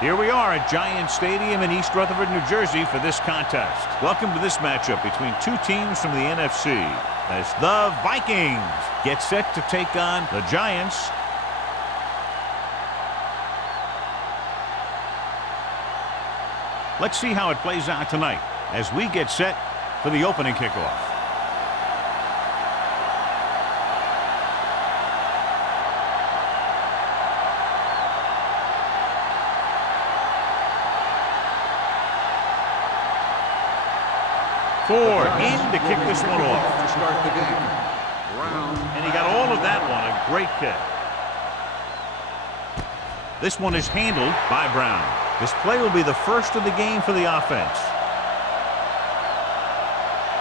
Here we are at Giant Stadium in East Rutherford, New Jersey for this contest. Welcome to this matchup between two teams from the NFC as the Vikings get set to take on the Giants. Let's see how it plays out tonight as we get set for the opening kickoff. Ford in to kick this one off. To start the game. And he got all of that one. A great kick. This one is handled by Brown. This play will be the first of the game for the offense.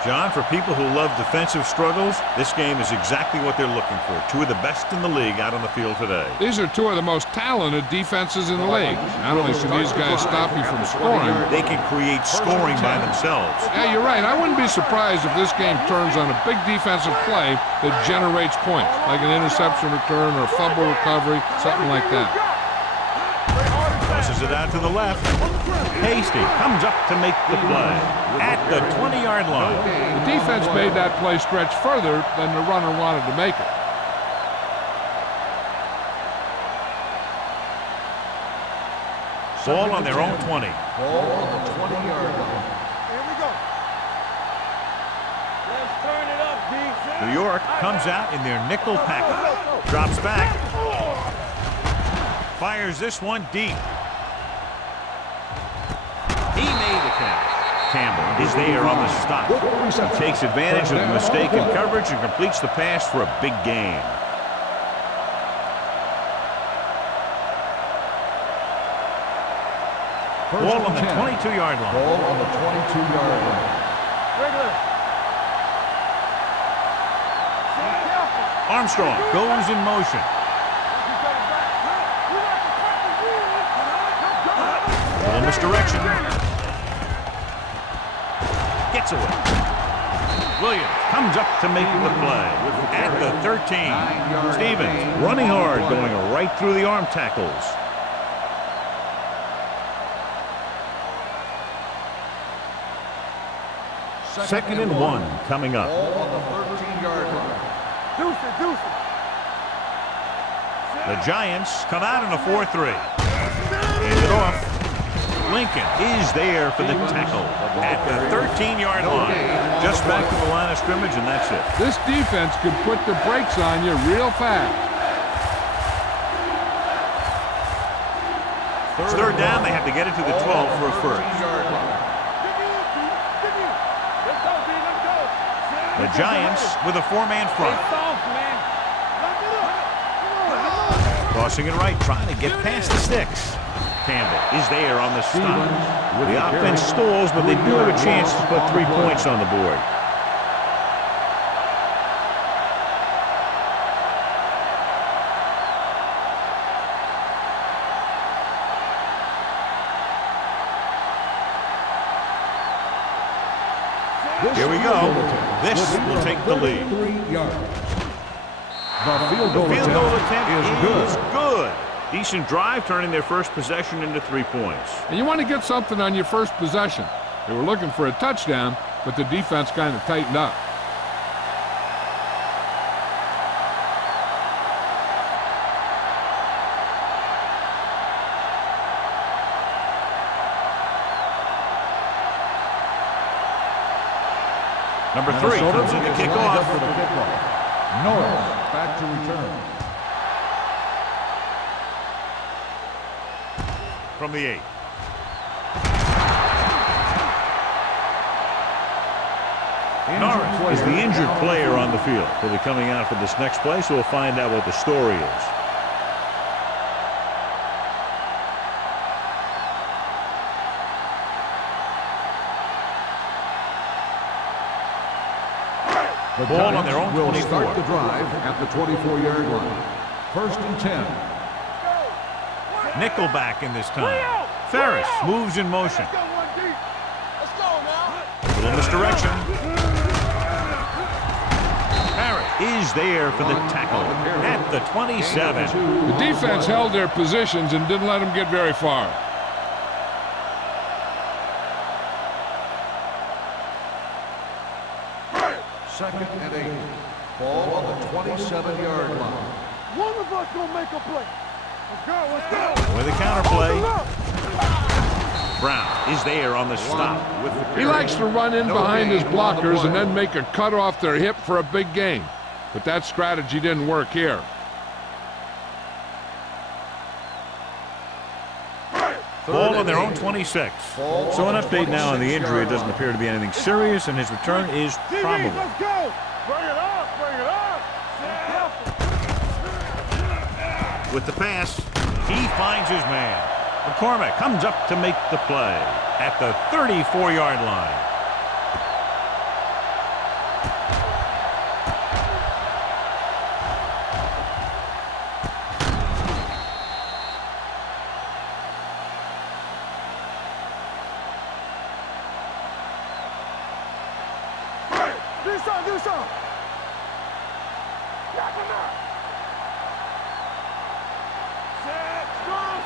John, for people who love defensive struggles, this game is exactly what they're looking for. Two of the best in the league out on the field today. These are two of the most talented defenses in the league. Not only can these guys stop you from scoring, they can create scoring by themselves. Yeah, you're right. I wouldn't be surprised if this game turns on a big defensive play that generates points, like an interception return or a fumble recovery, something like that. Tosses it out to the left. Hasty comes up to make the play at the 20-yard line. The defense made that play stretch further than the runner wanted to make it. Ball on their own 20. Ball on the 20-yard line. Here we go. Let's turn it up, defense. New York comes out in their nickel package. Drops back. Fires this one deep. He made the catch. Campbell is there on the stop. He takes advantage of the mistake in coverage and completes the pass for a big gain. Ball on the 22-yard line. Ball on the 22-yard line. Armstrong goes in motion. Little misdirection. Gets away. Williams comes up to make the play at the 13. Stevens running hard, going right through the arm tackles. Second and 1 coming up. Ball on the 13-yard line. The Giants come out in a 4-3. Hand it off. Lincoln is there for the tackle at the 13-yard line. Just back to the line of scrimmage, and that's it. This defense could put the brakes on you real fast. It's third down. They have to get it to the 12 for a first. The Giants with a four-man front. Crossing it right, trying to get past the sticks. Campbell is there on the stop. The offense stalls, but they do have a chance to put 3 points on the board. Here we go. This will take the lead. 3 yards. The field goal attempt is good. Decent drive, turning their first possession into 3 points. And you want to get something on your first possession. They were looking for a touchdown, but the defense kind of tightened up. Number 3 comes in to kick off. Norris back to return. From the 8. Norris is the injured player on the field. He'll be coming out for this next play, so we'll find out what the story is. The ball on their own 24. Will start the drive at the 24-yard line. First and 10. Nickelback in this time. Ferris moves in motion. Little misdirection. Harris is there for the tackle at the 27. The defense held their positions and didn't let them get very far. Ball on the 27-yard line. One of us gonna make a play. Let's go, let's go. With a counter play. Brown is there on the stop with the carry. He likes to run in behind his blockers and then make a cut off their hip for a big gain. But that strategy didn't work here. Ball on their own 26. So an update now on the injury. It doesn't appear to be anything serious, and his return is probable. Let's go. Bring it up, bring it up. With the pass, he finds his man. McCormick comes up to make the play at the 34-yard line. Do some. Set, strong,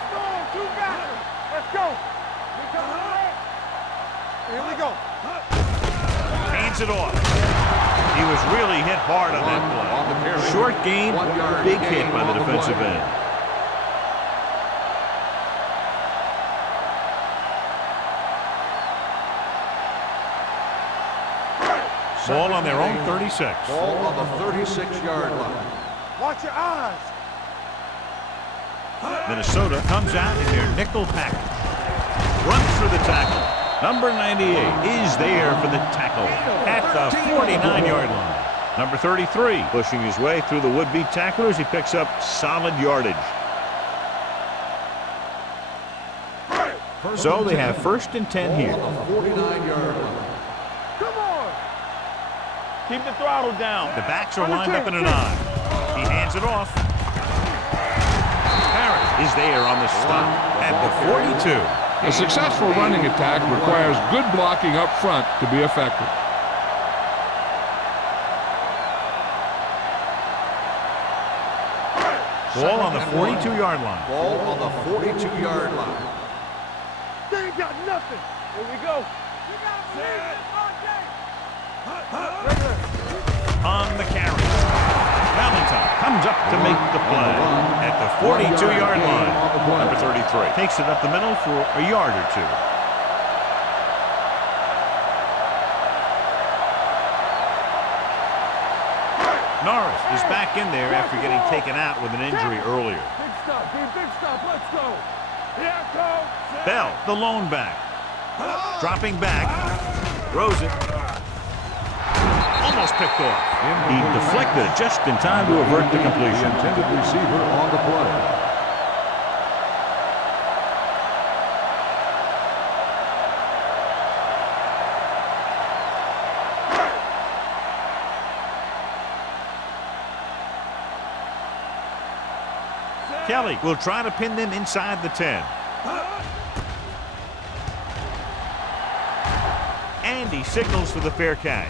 two backers. Let's go. Here we go. Hands it off. He was really hit hard on that play. Short gain, big hit by the defensive end. Ball on their own 36. Ball on the 36-yard line. Watch your eyes. Minnesota comes out in their nickel package. Runs through the tackle. Number 98 is there for the tackle at the 49-yard line. Number 33 pushing his way through the would-be tacklers. He picks up solid yardage. So they have 1st and 10 here. On the 49-yard line. Come on. Keep the throttle down. The backs are lined up in an I. He hands it off. Harris is there on the stop at the 42. A successful running attack requires good blocking up front to be effective. Ball on the 42-yard line. Ball on the 42-yard line. They ain't got nothing. Here we go. You gotta believe it all day. On the carry. Valentine comes up to make the play at the 42-yard line. Number 33 takes it up the middle for a yard or two. Norris is back in there after getting taken out with an injury earlier. Big stop, big stop. Let's go. Here it goes. Bell, the lone back. Dropping back. Throws it. Almost picked off. He deflected it just in time to avert the completion. Intended receiver on the play. Kelly will try to pin them inside the 10. And he signals for the fair catch.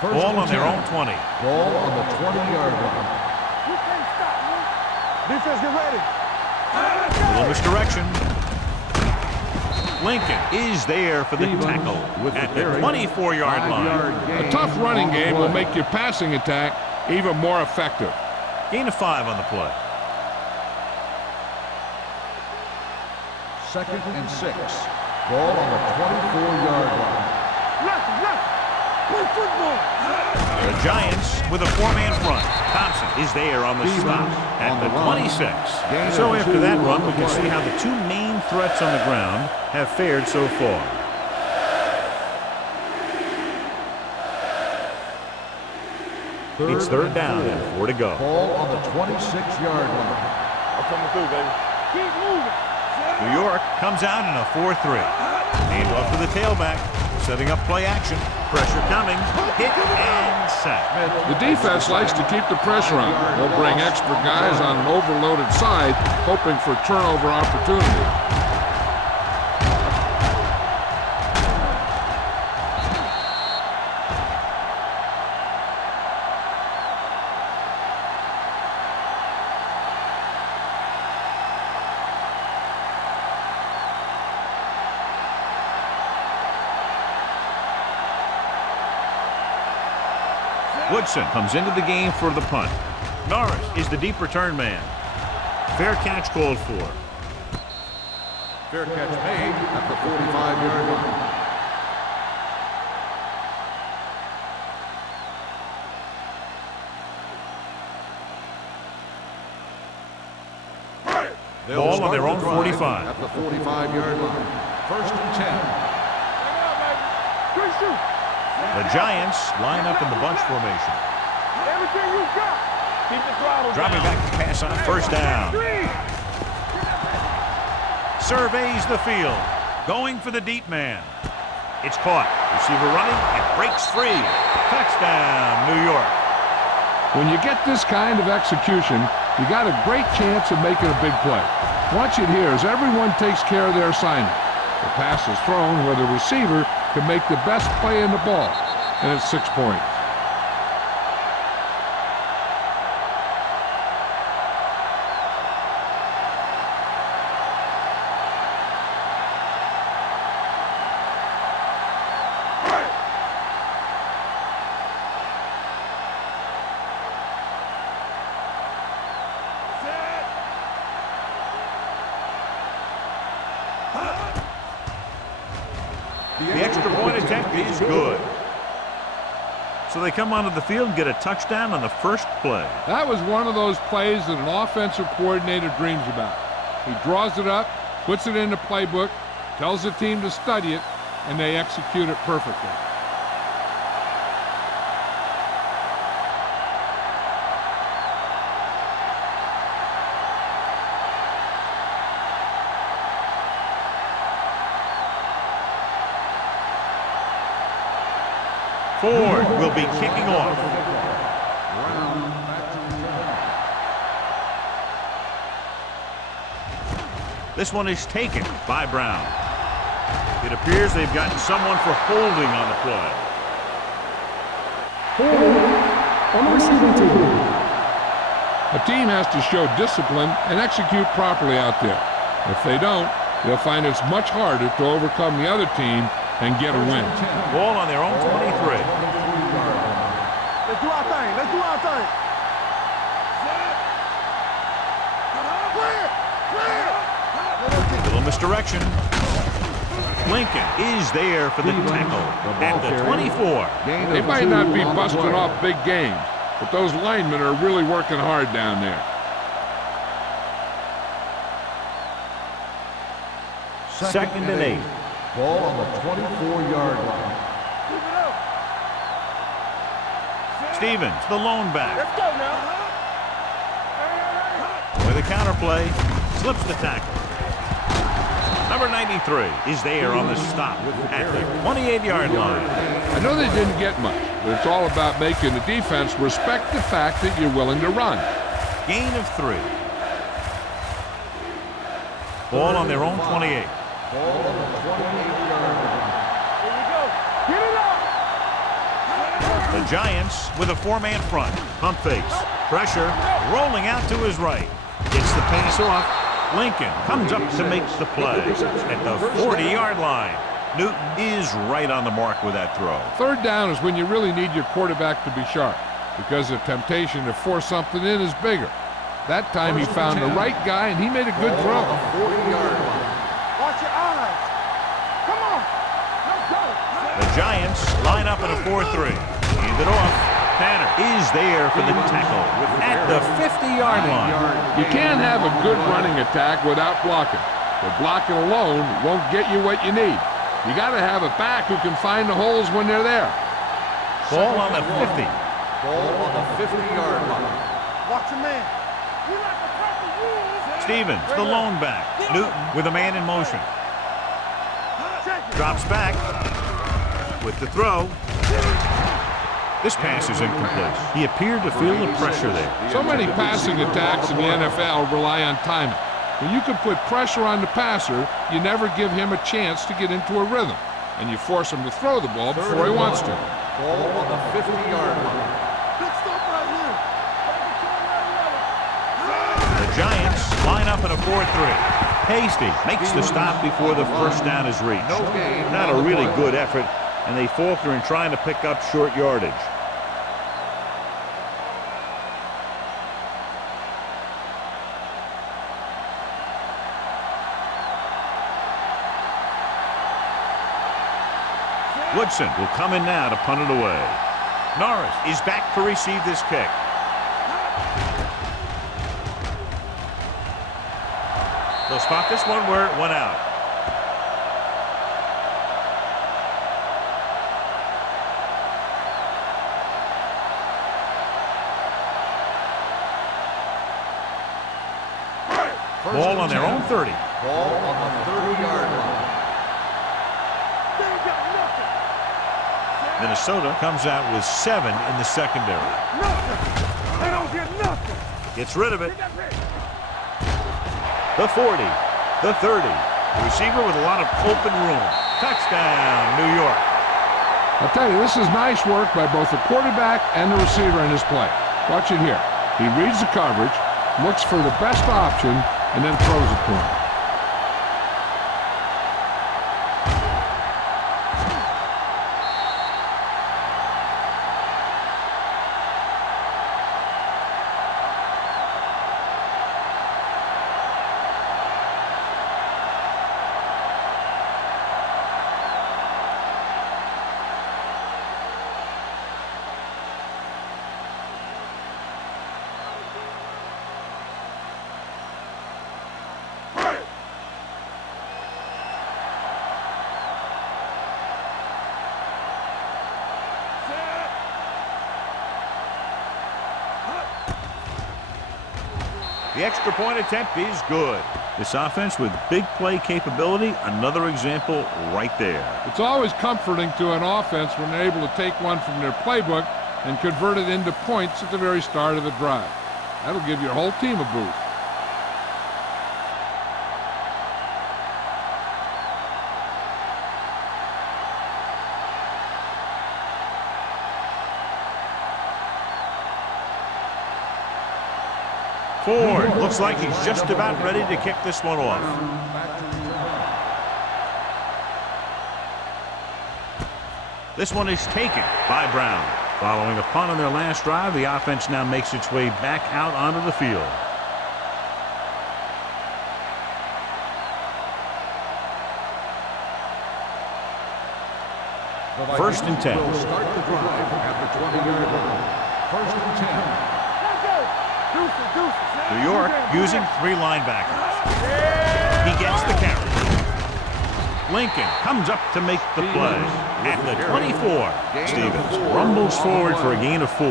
Ball on their own 20. Ball on the 20-yard line. You can't stop me. Defense, get ready. A little misdirection. Lincoln is there for the tackle at the 24-yard line. A tough running game will make your passing attack even more effective. Gain of 5 on the play. 2nd and 6. Ball on the 24-yard line. Left. Play football. The Giants with a 4-man front. Thompson is there on the stop at the 26. So after that run, we can see how the two main threats on the ground have fared so far. It's 3rd down and 4 to go. Ball on the 26-yard line. I'm coming through, baby. Keep moving. New York comes out in a 4-3. Handoff to the tailback. Setting up play action. Pressure coming. Hit and sack. The defense likes to keep the pressure on. They'll bring extra guys on an overloaded side, hoping for turnover opportunity. Woodson comes into the game for the punt. Norris is the deep return man. Fair catch called for. Fair catch made at the 45-yard line. Ball on their own 45. At the 45-yard line. First and 10. The Giants line up in the bunch formation. Everything you got. Keep the throttle Dropping down. back to pass on first down. Surveys the field. Going for the deep man. It's caught. Receiver running and breaks free. Touchdown, New York. When you get this kind of execution, you got a great chance of making a big play. Watch it here as everyone takes care of their assignment. The pass is thrown where the receiver can make the best play in the ball, and it's 6 points. The extra point attempt is good. So they come onto the field and get a touchdown on the first play. That was one of those plays that an offensive coordinator dreams about. He draws it up, puts it in the playbook, tells the team to study it, and they execute it perfectly. Ford will be kicking off. This one is taken by Brown. It appears they've gotten someone for holding on the play. On the receiving team. A team has to show discipline and execute properly out there. If they don't, they'll find it's much harder to overcome the other team and get a win. Ball on their own 23. Let's do our thing. Let's do our thing. Little misdirection. Lincoln is there for the tackle at the 24. They might not be busting off big games, but those linemen are really working hard down there. Second and 8. Ball on the 24-yard line. Stevens, the lone back. Let's go now. With a counterplay, slips the tackle. Number 93 is there on the stop at the 28-yard line. I know they didn't get much, but it's all about making the defense respect the fact that you're willing to run. Gain of 3. Ball on their own 28. Ball on the 28-yard line. Here we go. Get it up. The Giants with a 4-man front. Pump fakes. Pressure. Rolling out to his right. Gets the pass off. Lincoln comes up to make the play at the 40-yard line. Newton is right on the mark with that throw. Third down is when you really need your quarterback to be sharp, because the temptation to force something in is bigger. That time he found the right guy and he made a good throw. 40-yard line. Watch your eyes. Come on. Let's go. The Giants line up in a 4-3. Hand it off. Tanner is there for the tackle at the 50-yard line. You can't have a good running attack without blocking. But blocking alone won't get you what you need. You got to have a back who can find the holes when they're there. Ball on the 50. Ball on the 50-yard line. Watch your man. We like to cut the rules. Stevens, the lone back. Newton with a man in motion. Check it. Drops back with the throw. This pass is incomplete. He appeared to feel the pressure there. So many passing attacks in the NFL rely on timing. When you can put pressure on the passer, you never give him a chance to get into a rhythm, and you force him to throw the ball before he wants to. Ball on the 50-yard line. Big stop right here. The Giants line up in a 4-3. Hasty makes the stop before the first down is reached. Not a really good effort, and they falter in trying to pick up short yardage. Woodson will come in now to punt it away. Norris is back to receive this kick. They'll spot this one where it went out. Ball on their own 30. Ball on the 30-yard line. They ain't got nothing. Minnesota comes out with 7 in the secondary. Nothing. They don't get nothing. Gets rid of it. Get that pick. The 40. The 30. The receiver with a lot of open room. Touchdown, New York. I'll tell you, this is nice work by both the quarterback and the receiver in his play. Watch it here. He reads the coverage, looks for the best option, and then throws it to him. The extra point attempt is good. This offense with big play capability, another example right there. It's always comforting to an offense when they're able to take one from their playbook and convert it into points at the very start of the drive. That'll give your whole team a boost. Ford looks like he's just about ready to kick this one off. This one is taken by Brown. Following a punt on their last drive, the offense now makes its way back out onto the field. First and 10. Will start the drive at the 20-yard line. First and 10. New York using 3 linebackers. He gets the carry. Lincoln comes up to make the play at the 24. Stevens rumbles forward for a gain of 4.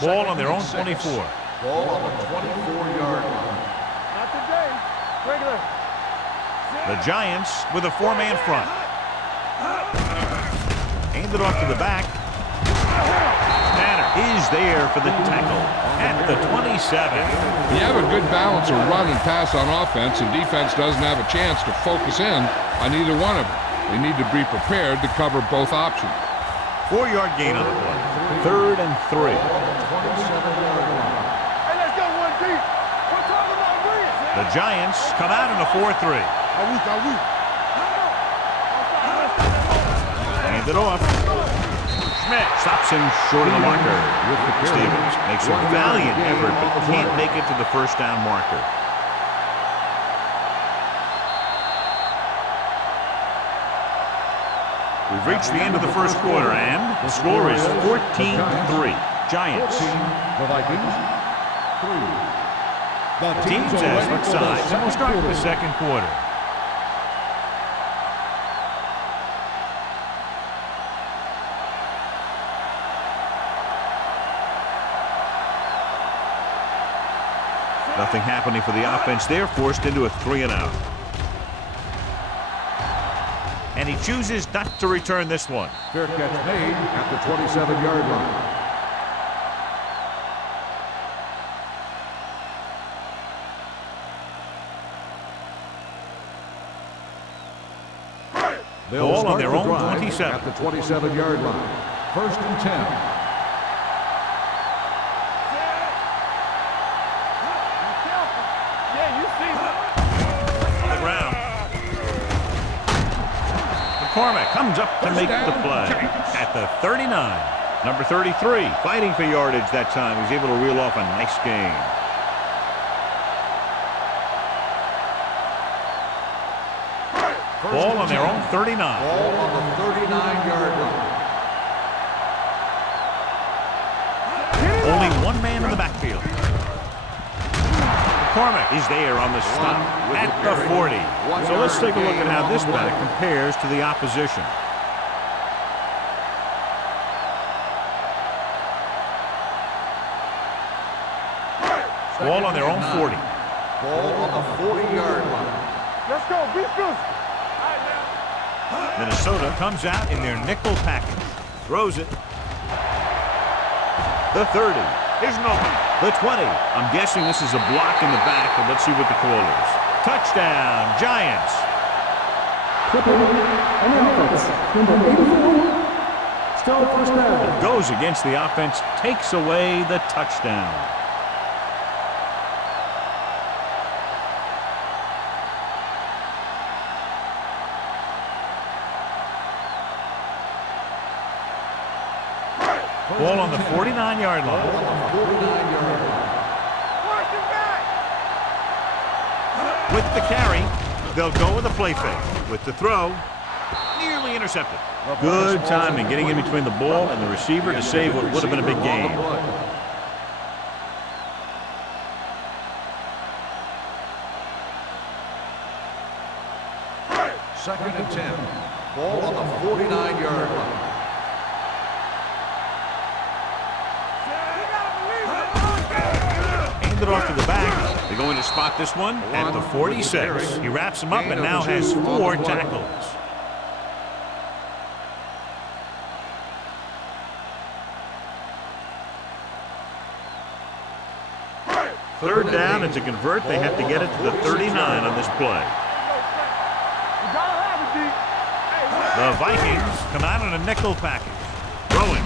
Ball on their own 24. Ball on the 24-yard line. Not today. Regular. The Giants with a 4-man front. Handed off to the back. Tanner is there for the tackle at the 27. You have a good balance of run and pass on offense, and defense doesn't have a chance to focus in on either one of them. They need to be prepared to cover both options. 4-yard gain on the play. 3rd and 3. Hey, let's go one deep. We're talking about Williams. The Giants come out in a 4-3. Hand it off. Schmidt stops him short of the marker. Stevens makes a valiant effort but can't make it to the first down marker. We've reached the end of the first quarter, and the score is 14-3. Giants. The Vikings, 3. The Teams as switch sides, and we'll start with the second quarter. Nothing happening for the offense. They're forced into a 3-and-out. And he chooses not to return this one. Fair catch made at the 27-yard line. Ball on their own 27. At the 27-yard line. First and 10. McCormick comes up to make the play at the 39. Number 33 fighting for yardage that time. He's able to reel off a nice gain. on their own 39. Ball on the 39-yard line. Only one man in the backfield. McCormick is there on the stop at the 40. So let's take a look at how this back compares to the opposition. Ball on their own 40. Ball on the 40-yard line. Let's go. Be physical. Minnesota comes out in their nickel package. Throws it. The 30. Here's an open. The 20. I'm guessing this is a block in the back, but let's see what the call is. Touchdown, Giants. Clipping on offense. Number 84. Still first down. Goes against the offense, takes away the touchdown. Ball on the 49-yard line. With the carry, they'll go with a play fake. With the throw, nearly intercepted. Good timing getting in between the ball and the receiver to save what would have been a big gain. Second and 10. Ball on the 49-yard line. Hand it off to the back. They're going to spot this one at the 46. He wraps him up and now has 4 tackles. Third down, and to convert, they have to get it to the 39 on this play. The Vikings come out in a nickel package. Throwing.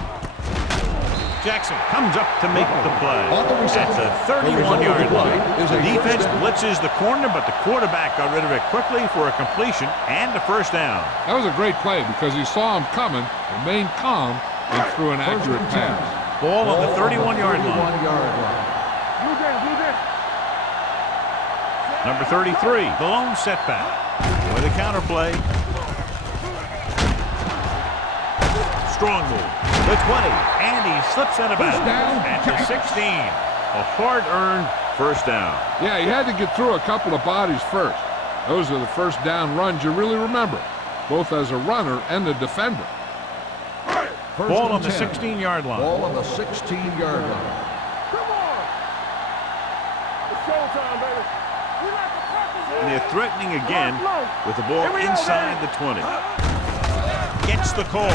Jackson comes up to make the play. At the 31-yard line. The defense blitzes the corner, but the quarterback got rid of it quickly for a completion and a first down. That was a great play because he saw him coming, remained calm, and threw an accurate pass. Ball on the 31-yard line. Number 33, the lone setback. With a counter play. Strong move. The 20, and he slips out of bounds at the 16. A hard-earned first down. Yeah, he had to get through a couple of bodies first. Those are the first down runs you really remember, both as a runner and a defender. Ball on the 16-yard line. Ball on the 16-yard line. Come on. It's showtime, baby. And they're threatening again with the ball inside the 20. Gets the call.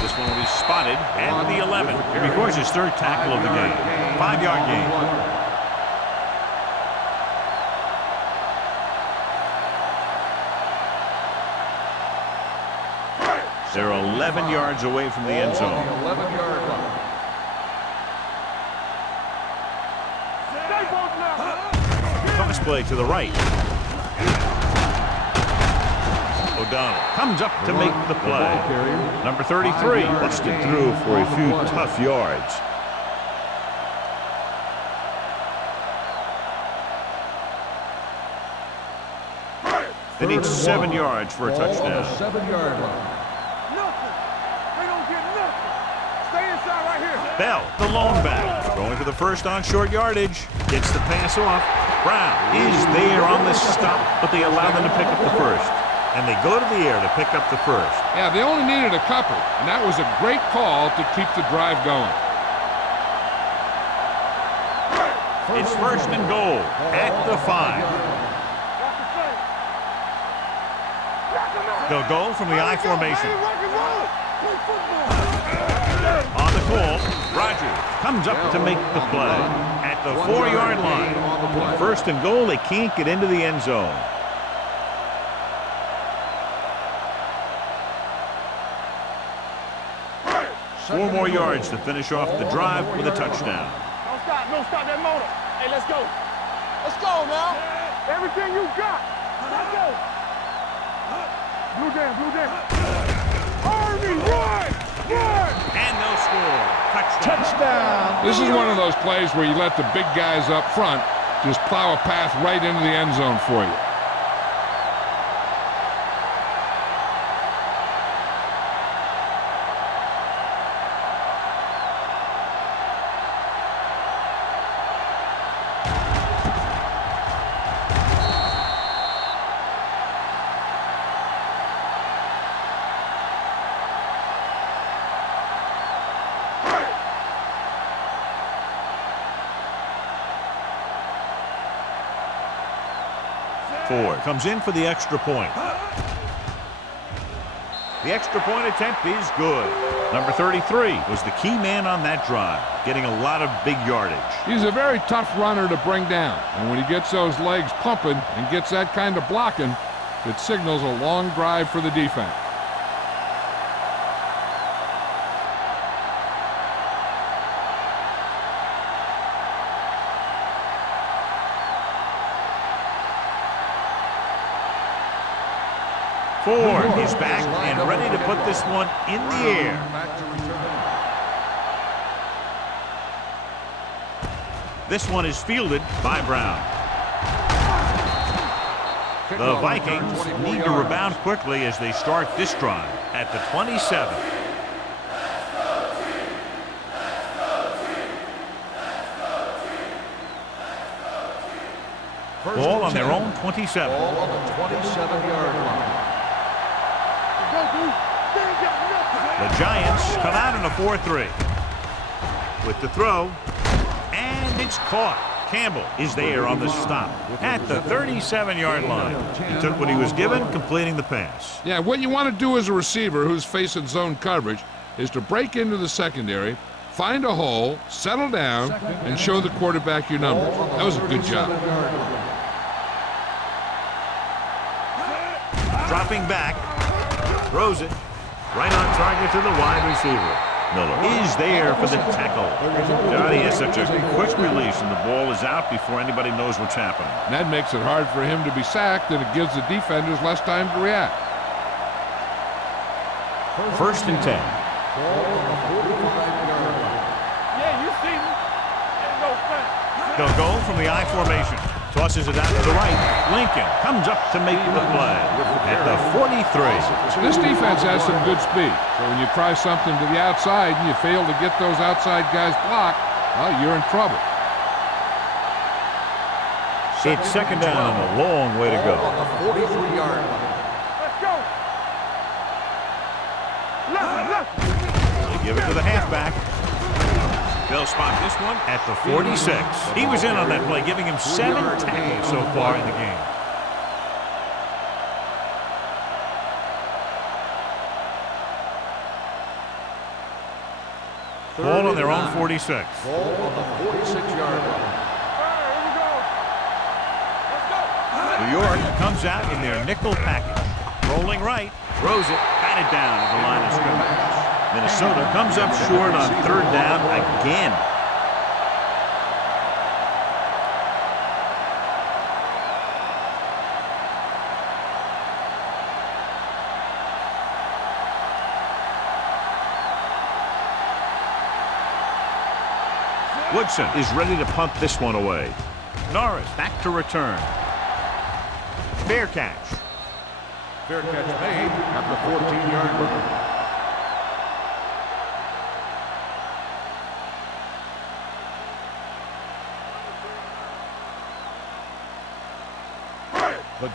This one will be spotted at the 11. He records his 3rd tackle of the game. 5-yard gain. They're 11 yards away from the end zone. 11-yard line. Toss play to the right. O'Donnell comes up to make the play. Number 33 busted through for a few tough yards. They need 7 yards for a touchdown. 7-yard line. Nothing. They don't get nothing. Stay inside right here. Bell, the lone back, going for the first on short yardage. Gets the pass off. Brown is there on the stop, but they allow them to pick up the first. And they go to the air to pick up the first. Yeah, they only needed a couple, and that was a great call to keep the drive going. It's first and goal at the 5. They'll go from the I formation. On the call, Rogers comes up to make the play at the 4-yard line. First and goal, they can't get into the end zone. 4 more yards to finish off the drive with a touchdown. Don't stop that motor. Hey, let's go. Let's go now. Everything you got. Let's go. Blue down. Army, run! And they'll score. Touchdown. This is one of those plays where you let the big guys up front just plow a path right into the end zone for you. 4 comes in for the extra point. The extra point attempt is good. Number 33 was the key man on that drive, getting a lot of big yardage. He's a very tough runner to bring down, and when he gets those legs pumping and gets that kind of blocking, it signals a long drive for the defense. Ford is back and ready to put this one in the air. This one is fielded by Brown. The Vikings need to rebound quickly as they start this drive at the 27. Ball on their own 27. Ball on the 27-yard line. The Giants come out in a 4-3. With the throw, and it's caught. Campbell is there on the stop at the 37-yard line. He took what he was given, completing the pass. Yeah, what you want to do as a receiver who's facing zone coverage is to break into the secondary, find a hole, settle down, and show the quarterback your numbers. That was a good job. Dropping back, throws it right on target to the wide receiver. Miller is there for the tackle. Johnny has such a quick release, and the ball is out before anybody knows what's happening. And that makes it hard for him to be sacked, and it gives the defenders less time to react. First and 10. Yeah, you see me. Go fast. They'll go from the I formation. Tosses it out to the right. Lincoln comes up to make the play at the 43. This defense has some good speed. So when you try something to the outside and you fail to get those outside guys blocked, well, you're in trouble. It's second down and a long way to go. On the 43-yard line. Let's go. Left. They give it to the halfback. They'll spot this one at the 46. He was in on that play, giving him 7 tackles so far in the game. Ball on their own 46. Ball on the 46-yard line. New York comes out in their nickel package. Rolling right, throws it, batted down at the line of scrimmage. Minnesota comes up short on third down again. Woodson is ready to punt this one away. Norris back to return. Fair catch. Fair catch made at the 14-yard line.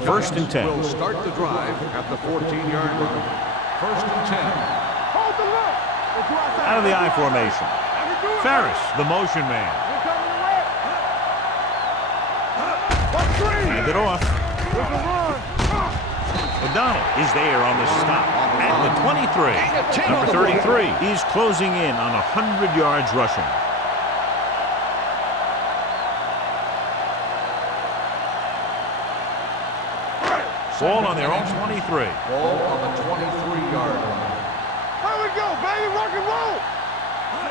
First and 10. Will start the drive at the 14-yard line. First and 10. Hold the left. Out of the I formation. Ferris, the motion man. Hand it off. O'Donnell is there on the stop at the 23. Number 33 is closing in on 100 yards rushing. Ball on their own 23. Ball on the 23-yard line. Here we go, baby. Rock and roll.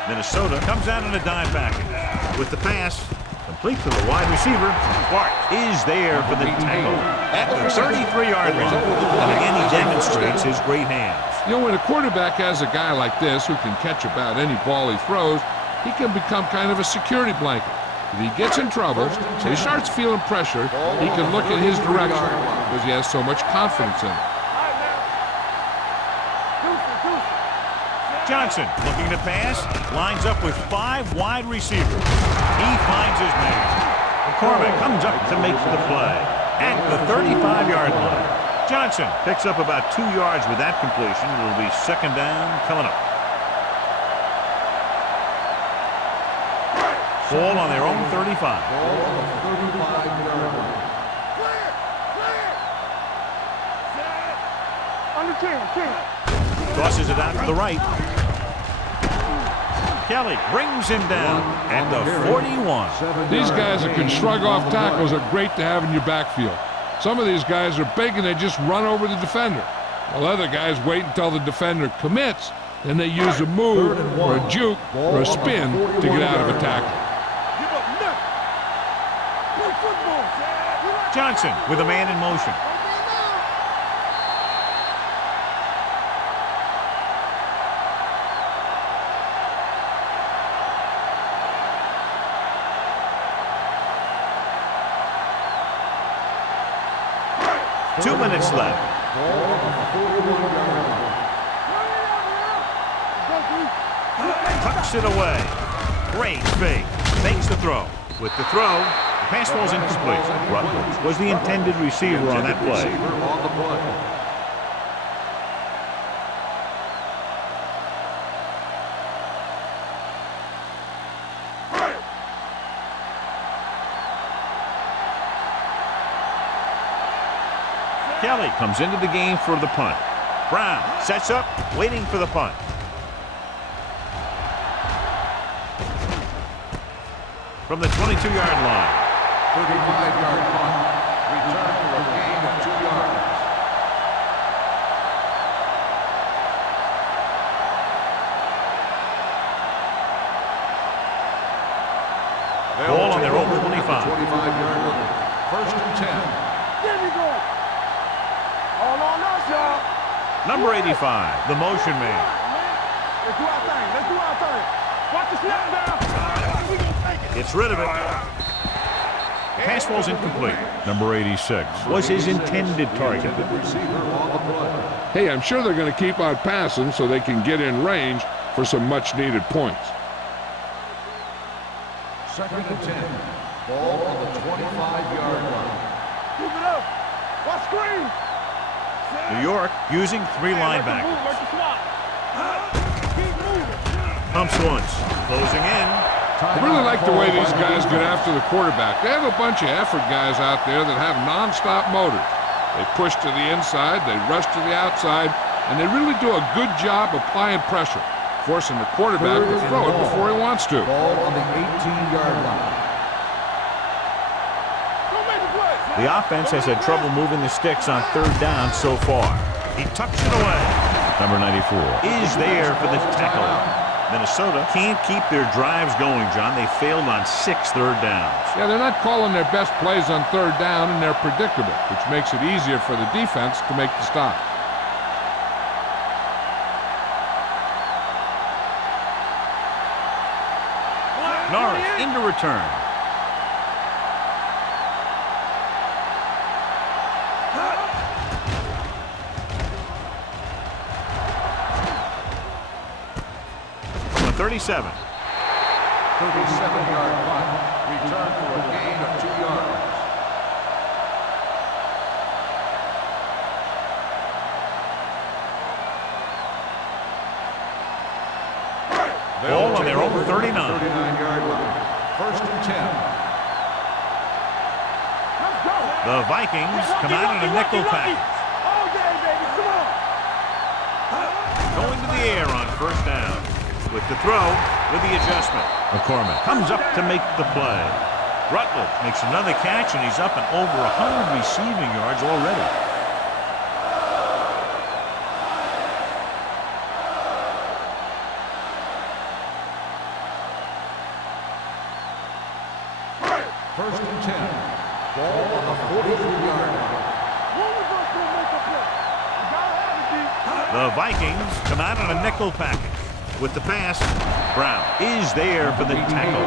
Minnesota comes out in a dime package. With the pass, complete to the wide receiver. Bart is there for the tackle at the 33-yard line. And again, he demonstrates his great hands. You know, when a quarterback has a guy like this who can catch about any ball he throws, he can become kind of a security blanket. If he gets in trouble, if he starts feeling pressure, he can look in his direction because he has so much confidence in it. Johnson looking to pass, lines up with 5 wide receivers. He finds his man. McCormick comes up to make the play at the 35-yard line. Johnson picks up about 2 yards with that completion. It'll be second down coming up. Ball on their own 35. Ball on the 35-yard line. Tosses it out to the right. Kelly brings him down at the 41. These guys that can shrug off tackles are great to have in your backfield. Some of these guys are big and they just run over the defender. While other guys wait until the defender commits, then they use a move or a juke or a spin to get out of a tackle. Johnson with a man in motion. Two minutes left. Tucks it away. Great fake. Makes the throw. With the throw, the pass falls incomplete. Rutledge was the intended receiver on that play. Kelly comes into the game for the punt. Brown sets up, waiting for the punt. From the 22-yard line. 35-yard punt. Return for a gain of 2 yards. Ball on their own 25. 25-yard line. First and 10. There we go. All on us, y'all. Number 85, the motion man. Let's do our thing. Let's do our thing. Watch the snap down. We gonna take it. Gets rid of it. Pass falls incomplete. Number 86 was his intended target. Receiver on the play. Hey, I'm sure they're going to keep on passing so they can get in range for some much-needed points. Second and 10. Ball on the 25-yard line. Keep it up. Watch screen. New York using 3 linebackers. Pumps once, closing in. I really like the way these guys get after the quarterback. They have a bunch of effort guys out there that have non-stop motors. They push to the inside, they rush to the outside, and they really do a good job applying pressure, forcing the quarterback to throw it before he wants to. Ball on the 18-yard line. The offense has had trouble moving the sticks on 3rd down so far. He tucks it away. Number 94 is there for the tackle. Minnesota can't keep their drives going, John. They failed on 6 third downs. Yeah, they're not calling their best plays on 3rd down, and they're predictable, which makes it easier for the defense to make the stop. Norris into return. From the 37. 37-yard punt. Return for a gain of 2 yards. Ball on their own 39. 39-yard line. First and 10. The Vikings come out in a nickel package. All day, baby. Come on. Going to the air on 1st down. With the throw, with the adjustment. McCormick comes up to make the play. Rutledge makes another catch, and he's up and over 100 receiving yards already. First and 10. Ball on the 43-yard line. The Vikings come out in a nickel package. With the pass, Brown is there for the tackle.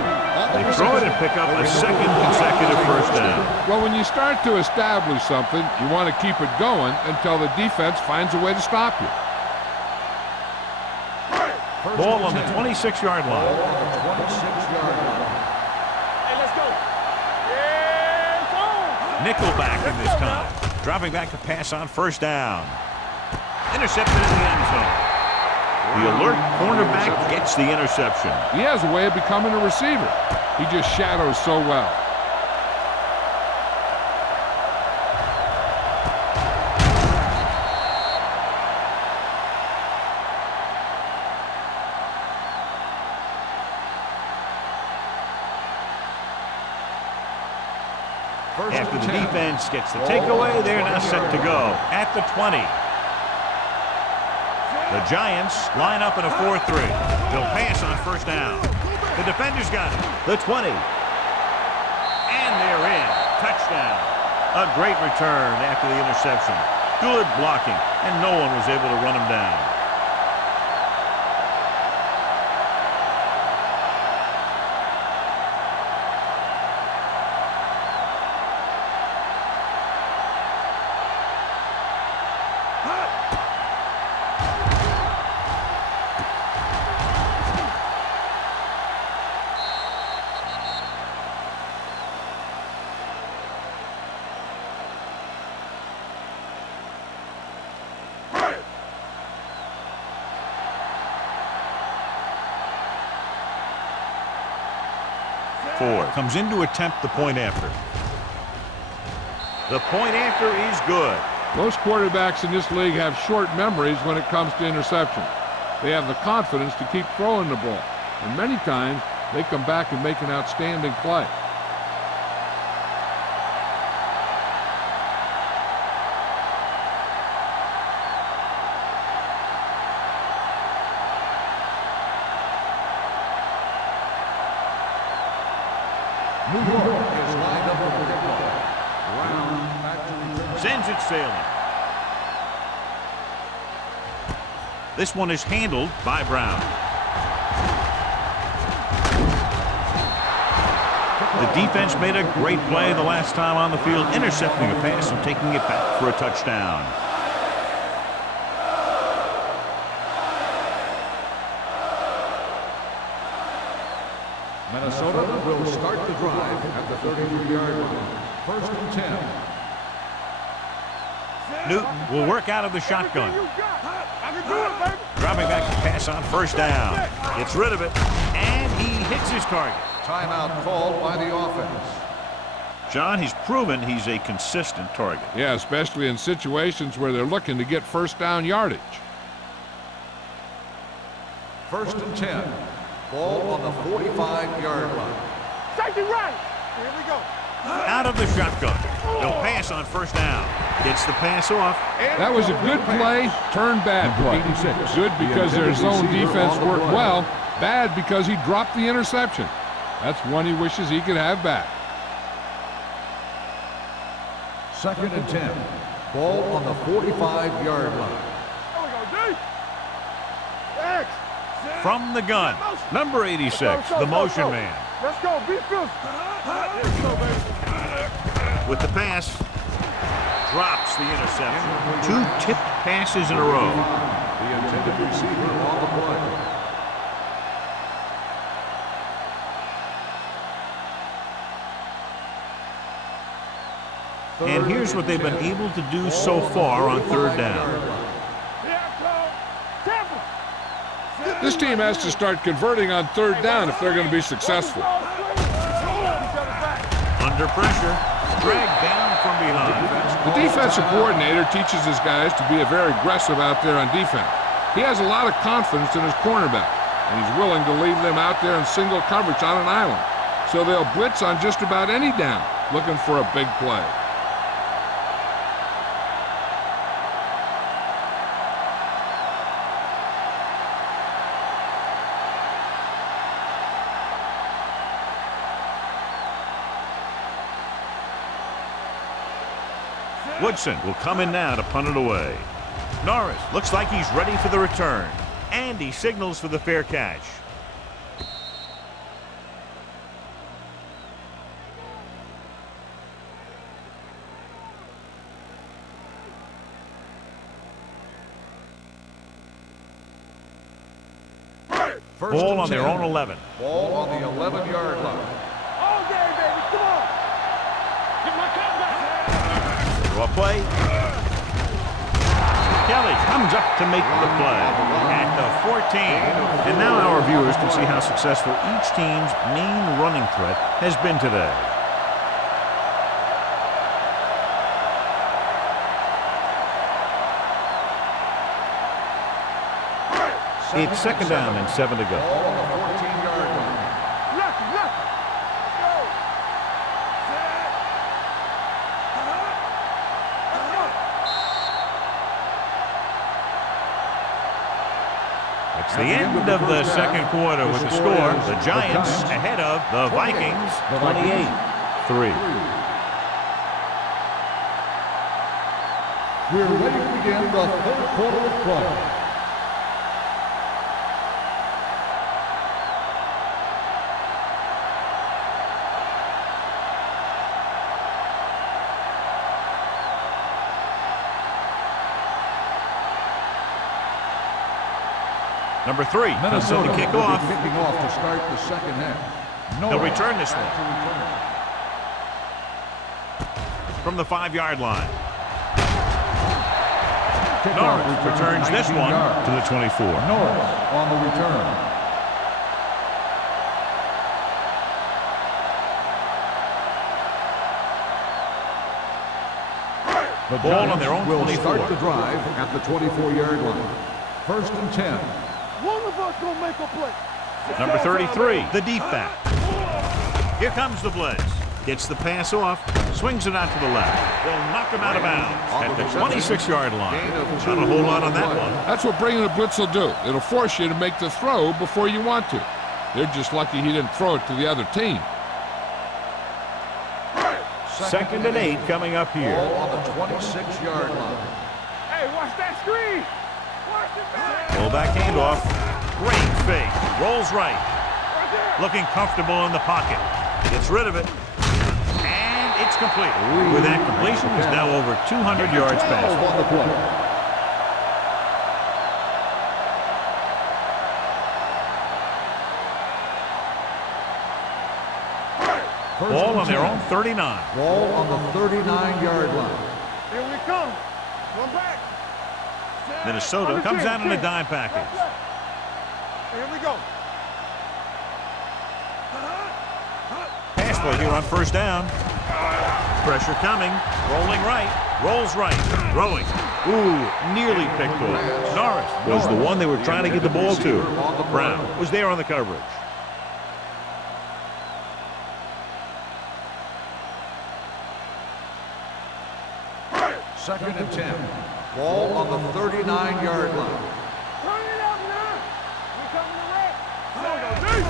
They throw it and pick up a 2nd consecutive 1st down. Well, when you start to establish something, you want to keep it going until the defense finds a way to stop you. Ball on the 26-yard Ball line. on the 26-yard line. Hey, let's go. Yeah, go. Nickelback in this time. Dropping back to pass on 1st down. Intercepted in the end zone. The alert cornerback gets the interception. He has a way of becoming a receiver. He just shadows so well. After the defense gets the takeaway, they're now set to go at the 20. The Giants line up in a 4-3. They'll pass on first down. The defender's got it. The 20. And they're in. Touchdown. A great return after the interception. Good blocking, and no one was able to run him down. Comes in to attempt the point after. The point after is good. Most quarterbacks in this league have short memories when it comes to interception. They have the confidence to keep throwing the ball, and many times they come back and make an outstanding play. New York is lined up with the kickoff. Brown back to return. Sends it sailing. This one is handled by Brown. The defense made a great play the last time on the field, intercepting a pass and taking it back for a touchdown. Minnesota will start the drive at the 33-yard line. 1st and 10. Newton will work out of the shotgun. Dropping back to pass on first down. Gets rid of it, and he hits his target. Timeout called by the offense. John, he's proven he's a consistent target. Yeah, especially in situations where they're looking to get first down yardage. 1st and 10. Ball on the 45-yard line. Safety right. Here we go. Out of the shotgun. They'll pass on first down. Gets the pass off. That was a good play, turned bad play. Good because their zone defense worked well. Bad because he dropped the interception. That's one he wishes he could have back. 2nd and 10. Ball on the 45-yard line. There we go, D. X. From the gun, number 86, the motion man. Let's go, be fierce. Let's go, baby. With the pass, drops the interception. 2 tipped passes in a row. The intended receiver on the play. And here's what they've been able to do so far on 3rd down. This team has to start converting on 3rd down if they're going to be successful. Under pressure, dragged down from behind. The defensive coordinator teaches his guys to be very aggressive out there on defense. He has a lot of confidence in his cornerback, and he's willing to leave them out there in single coverage on an island. So they'll blitz on just about any down, looking for a big play. Woodson will come in now to punt it away. Norris looks like he's ready for the return, and he signals for the fair catch. Ball on their own 11. Ball on the 11-yard line. All day, baby, come on. Get my cut back. Draw play. Kelly comes up to make the play at the 14. And now our viewers can see how successful each team's main running threat has been today. It's 2nd down and 7 to go. Ball on the 14-yard line. Left, left. Go. It's the end of the second quarter with the score. The Giants ahead of the Vikings 28-3. We're ready to begin the third quarter of play. Number 3, Minnesota to kick off. Kicking off to start the second half. They'll return this one from the 5-yard line. Norris returns this one to the 24. Norris on the return. The ball on their own will 24. Start the drive at the 24-yard line. 1st and 10. One of us gonna make a play. Number 33, the deep back. Here comes the blitz. Gets the pass off, swings it out to the left. They'll knock him out of bounds at the 26-yard line. Not a whole lot on that one. That's what bringing the blitz will do. It'll force you to make the throw before you want to. They're just lucky he didn't throw it to the other team. 2nd and 8 coming up here. Ball on the 26-yard line. Hey, watch that screen. Watch it back. Fullback handoff. Great fake. Rolls right. Looking comfortable in the pocket. Gets rid of it. And it's complete. With that completion, he's now over 200 yards passing. On the play. Ball on their own 39. Ball on the 39-yard line. Here we come. One back. Minnesota comes out in a dime package. Here we go. Pass play here on 1st down. Pressure coming. Rolling right. Rolls right. Throwing. Ooh, nearly picked off. Norris was the one they were trying to get the ball to. Brown was there on the coverage. 2nd and 10. Ball on the 39-yard line. Turn it up now. We coming to wreck. Turn it up, baby.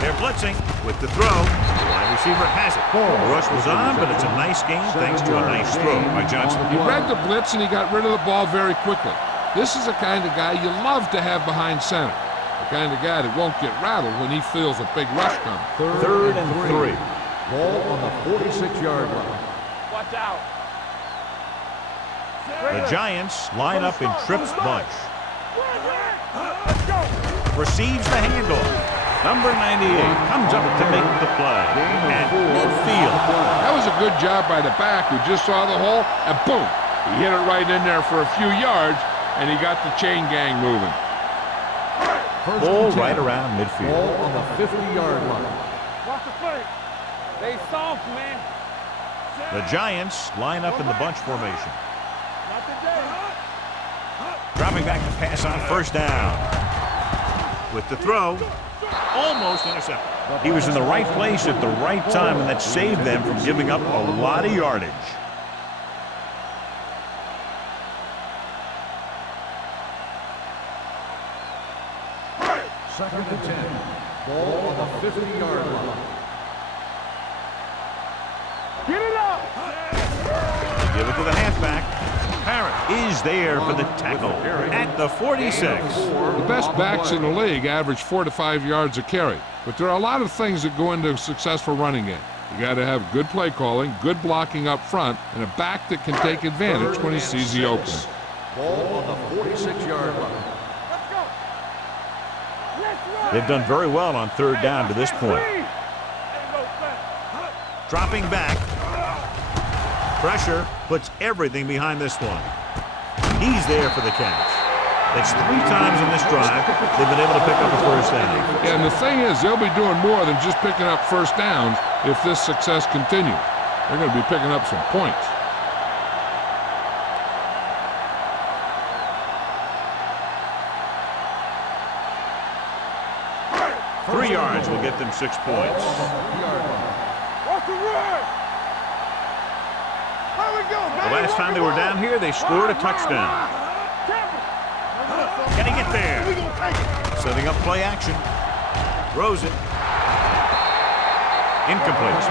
They're blitzing with the throw. The wide receiver has it. The rush was on, but it's a nice game thanks to a nice throw by Johnson. He read the blitz and he got rid of the ball very quickly. This is the kind of guy you love to have behind center. The kind of guy that won't get rattled when he feels a big rush coming. 3rd and 3. Ball on the 46-yard line. Watch out. The Giants line up in Tripp's bunch. Let's go. Receives the handoff. Number 98 comes up to make the play at midfield. That was a good job by the back who just saw the hole, and boom, he hit it right in there for a few yards, and he got the chain gang moving. Ball right around midfield. Ball on the 50-yard line. Watch the play. They soft, man. The Giants line up in the bunch formation. Not today. Dropping back to pass on 1st down. With the throw, almost intercepted. He was in the right place at the right time, and that saved them from giving up a lot of yardage. Second and 10. Ball on the 50-yard line. Get it up. Give it to the halfback. Parrott is there for the tackle at the 46. The best backs in the league average 4 to 5 yards a carry, but there are a lot of things that go into a successful running game. You got to have good play calling, good blocking up front, and a back that can take advantage when he sees the opening. Ball on the 46-yard line. Let's go. Let's run. They've done very well on 3rd down to this point. Dropping back. Pressure puts everything behind this one. He's there for the catch. That's 3 times in this drive they've been able to pick up a 1st down. Yeah, and the thing is, they'll be doing more than just picking up 1st downs if this success continues. They're going to be picking up some points. Three yards will get them 6 points. Watch the run. How we go, The last time they were down here, they scored a touchdown. Can he get there? Setting up play action. Throws it. Incomplete.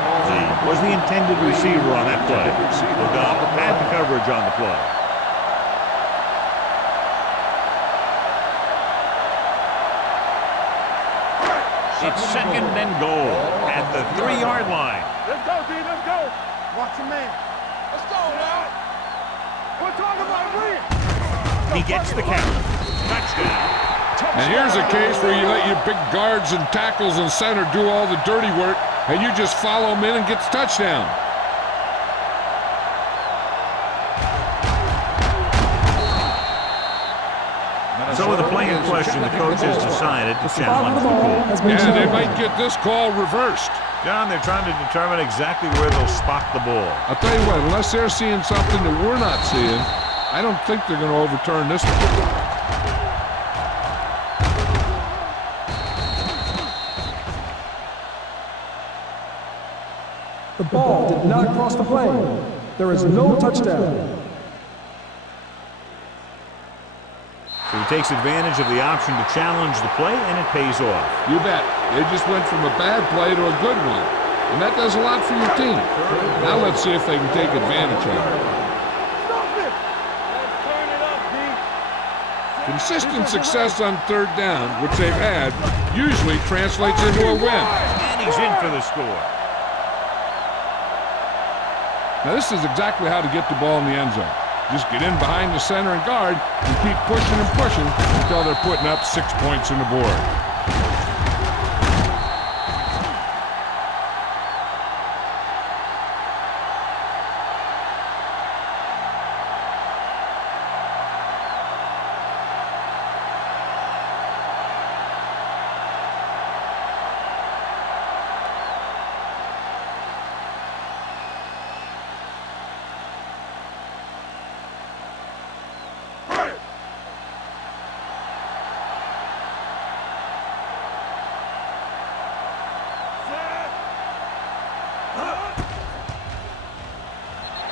Was the intended receiver on that play. Had the coverage on the play. It's second and goal at the 3-yard line. Let's go, D. Let's go. Watch your man. Let's go now. We're talking about win. He gets the count. Touchdown. And here's a case where you let your big guards and tackles and center do all the dirty work, and you just follow them in and gets touchdown. So with the play in question, the coach has decided to challenge the call. Yeah, they might get this call reversed. John, they're trying to determine exactly where they'll spot the ball. I'll tell you what, unless they're seeing something that we're not seeing, I don't think they're going to overturn this one. The ball did not cross the plane. There is no touchdown. So he takes advantage of the option to challenge the play, and it pays off. You bet. They just went from a bad play to a good one. And that does a lot for your team. Now let's see if they can take advantage of it. Stop it. Let's turn it up, D. Consistent success on third down, which they've had, usually translates into a win. And he's in for the score. Now this is exactly how to get the ball in the end zone. Just get in behind the center and guard and keep pushing and pushing until they're putting up 6 points on the board.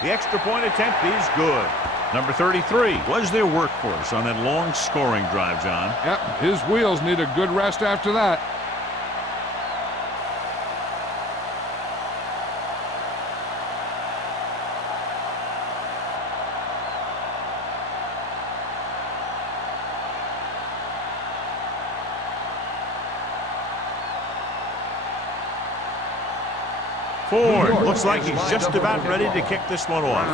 The extra point attempt is good. Number 33 was their workhorse on that long scoring drive, John. Yep, his wheels need a good rest after that. Ford looks like he's just about ready to kick this one off.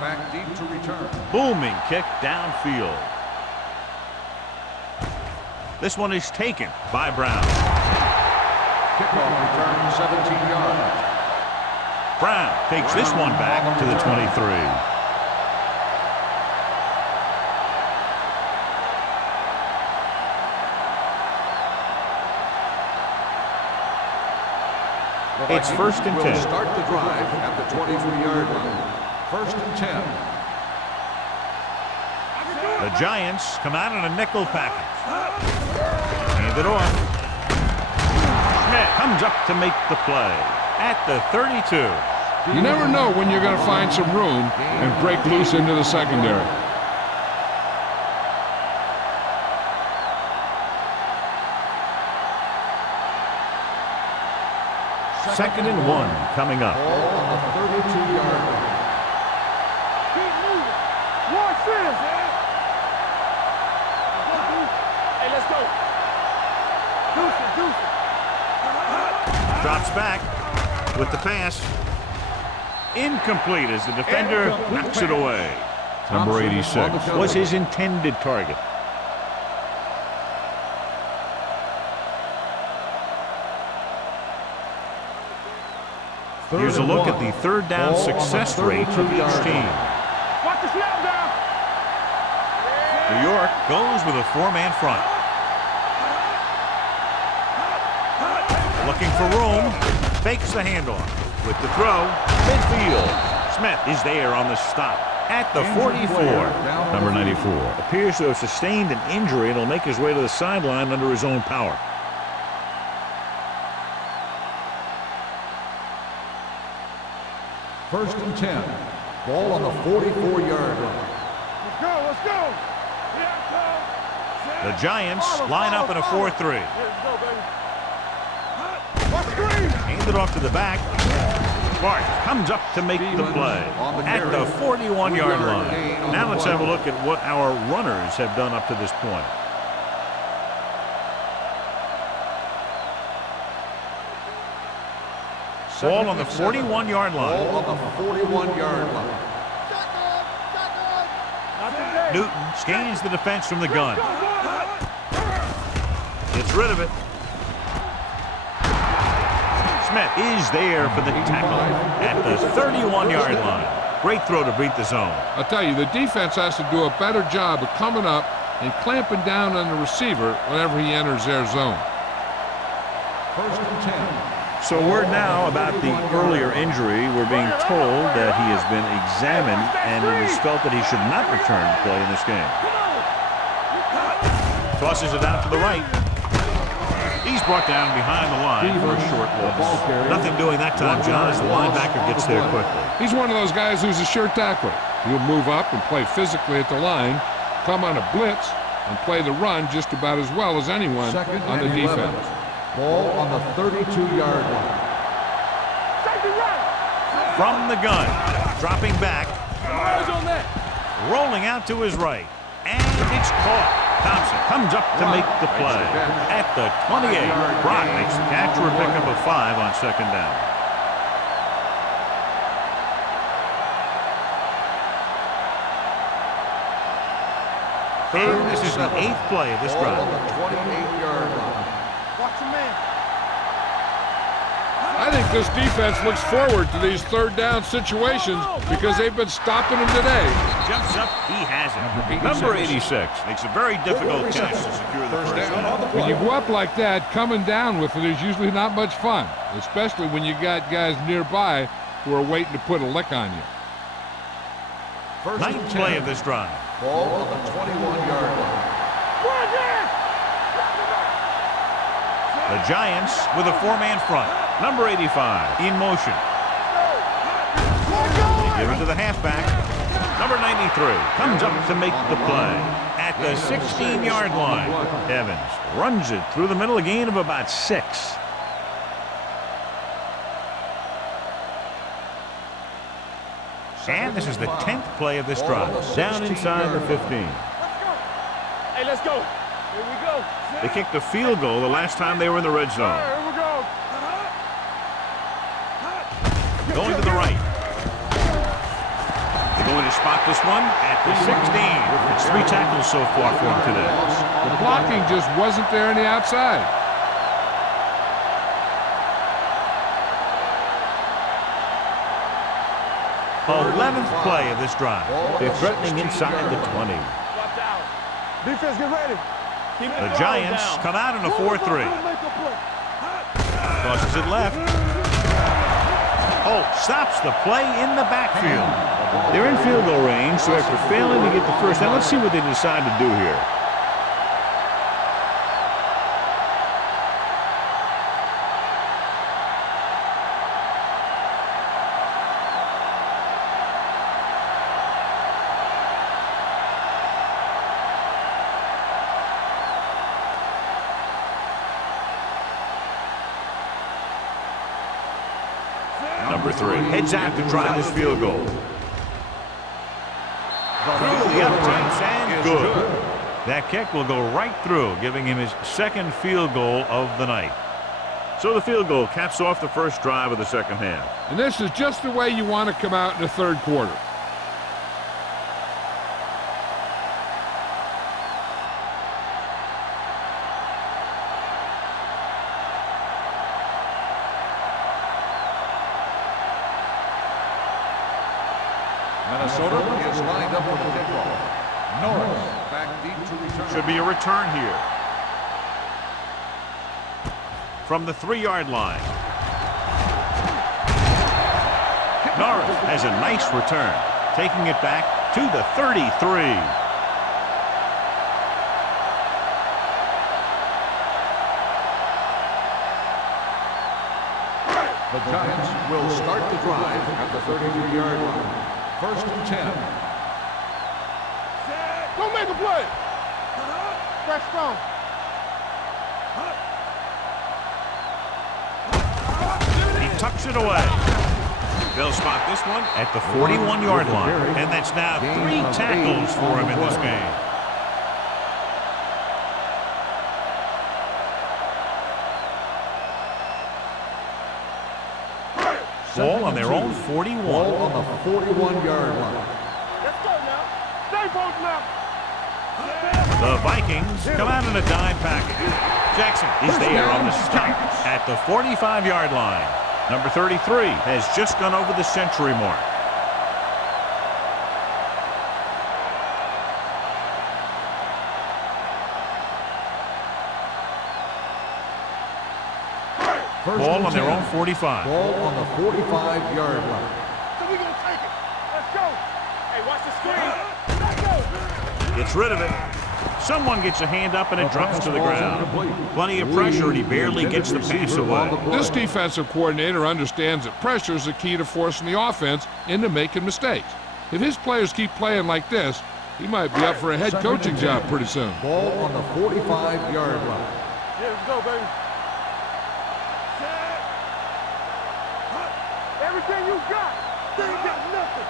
Back deep to return. Booming kick downfield. This one is taken by Brown. Kickoff return 17 yards. Brown takes this one back to the 23. It's 1st and 10. Start the drive at the 23-yard line. 1st and 10. The Giants come out in a nickel package. Hand it off. Smith comes up to make the play at the 32. You never know when you're going to find some room and break loose into the secondary. Second and 1 coming up. Ball on the 32-yard line. Keep moving. Watch this. Hey, let's go. Deuce it. Drops back with the pass. Incomplete as the defender knocks it away. Number 86 was his intended target. Here's a look at the third down success rate of each team. Watch the snap down. New York goes with a 4-man front. Looking for room, fakes the handoff. With the throw, midfield. Smith is there on the stop at the 44. Number 94 appears to have sustained an injury and will make his way to the sideline under his own power. First and 10. Ball on the 44-yard line. Let's go. Let's go. Here it comes. The Giants line up in a 4-3. Hand it off to the back. Bart comes up to make the play at the 41-yard line. Now let's have a look at what our runners have done up to this point. Ball on the 41-yard line. Ball on the 41-yard line. Newton scans the defense from the gun. Gets rid of it. Smith is there for the tackle at the 31-yard line. Great throw to beat the zone. I'll tell you, the defense has to do a better job of coming up and clamping down on the receiver whenever he enters their zone. 1st and 10. So word now about the earlier injury. We're being told that he has been examined and it is felt that he should not return to play in this game. Tosses it out to the right. He's brought down behind the line for a short loss. Nothing doing that time, John, as the linebacker gets there quickly. He's one of those guys who's a sure tackler. He'll move up and play physically at the line, come on a blitz, and play the run just about as well as anyone on the defense. Ball on the 32-yard line. From the gun, dropping back, rolling out to his right, and it's caught. Thompson comes up to make the play at the 28. Brock makes the catch for a pickup of 5 on 2nd down. And this is the 8th play of this drive. Ball on the 28-yard line. Watch your man. I think this defense looks forward to these 3rd down situations because they've been stopping them today. Jumps up, he has it. Number 86 makes a very difficult catch to secure the first down. When you go up like that, coming down with it is usually not much fun, especially when you got guys nearby who are waiting to put a lick on you. 9th play of this drive. Ball on the 21-yard line. The Giants with a 4-man front. Number 85 in motion. They give it to the halfback. Number 93 comes up to make the play at the 16-yard line. Evans runs it through the middle, a gain of about 6. And this is the 10th play of this drive. Down inside the 15. Hey, let's go. Here we go. They kicked a field goal the last time they were in the red zone. Here we go. Going to the right. They're going to spot this one at the 16. It's 3 tackles so far for him today. The blocking just wasn't there on the outside. The 11th play of this drive. They're threatening inside the 20. Watch out. Defense, get ready. The Giants come out in a 4-3. Tosses it left. Holt stops the play in the backfield. They're in field goal range, so after failing to get the first down, let's see what they decide to do here. Number 3 heads out to try this field goal. Through the uprights and good. That kick will go right through, giving him his 2nd field goal of the night. So the field goal caps off the first drive of the 2nd half. And this is just the way you want to come out in the 3rd quarter. Minnesota is lined up for the kickoff. Norris back deep to return. Should be a return here. From the 3-yard line. Norris has a nice return, taking it back to the 33. The Giants will start the drive at the 32-yard line. 1st and 10. Don't make a play. Fresh strong. He tucks it away. They'll spot this one at the 41-yard line. And that's now 3 tackles for him in this game. Ball on their own 41. Ball on the 41-yard line. Let's go now. Stay both now. The Vikings come out in a dime package. Jackson is there on the stop at the 45-yard line. Number 33 has just gone over the century mark. Ball on their own 45. Ball on the 45-yard line. So we gonna take it. Let's go. Hey, watch the screen. Let's go. Gets rid of it. Someone gets a hand up and it drops to the ground. Plenty of pressure and he barely gets the pass away. This defensive coordinator understands that pressure is the key to forcing the offense into making mistakes. If his players keep playing like this, he might be up for a head coaching job pretty soon. Ball on the 45-yard line. Yeah, let's go, baby. Everything you got. They ain't got nothing.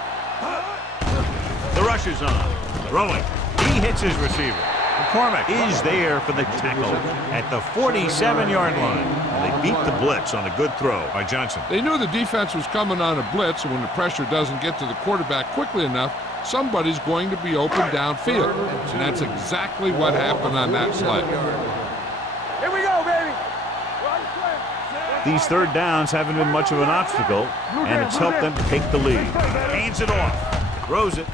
The rush is on. Throwing. He hits his receiver. McCormick is there for the tackle at the 47-yard line. And they beat the blitz on a good throw by Johnson. They knew the defense was coming on a blitz, and when the pressure doesn't get to the quarterback quickly enough, somebody's going to be open downfield. And that's exactly what happened on that play. Here we go, baby. These third downs haven't been much of an obstacle, and it's helped them to take the lead. Hands it off. Throws it.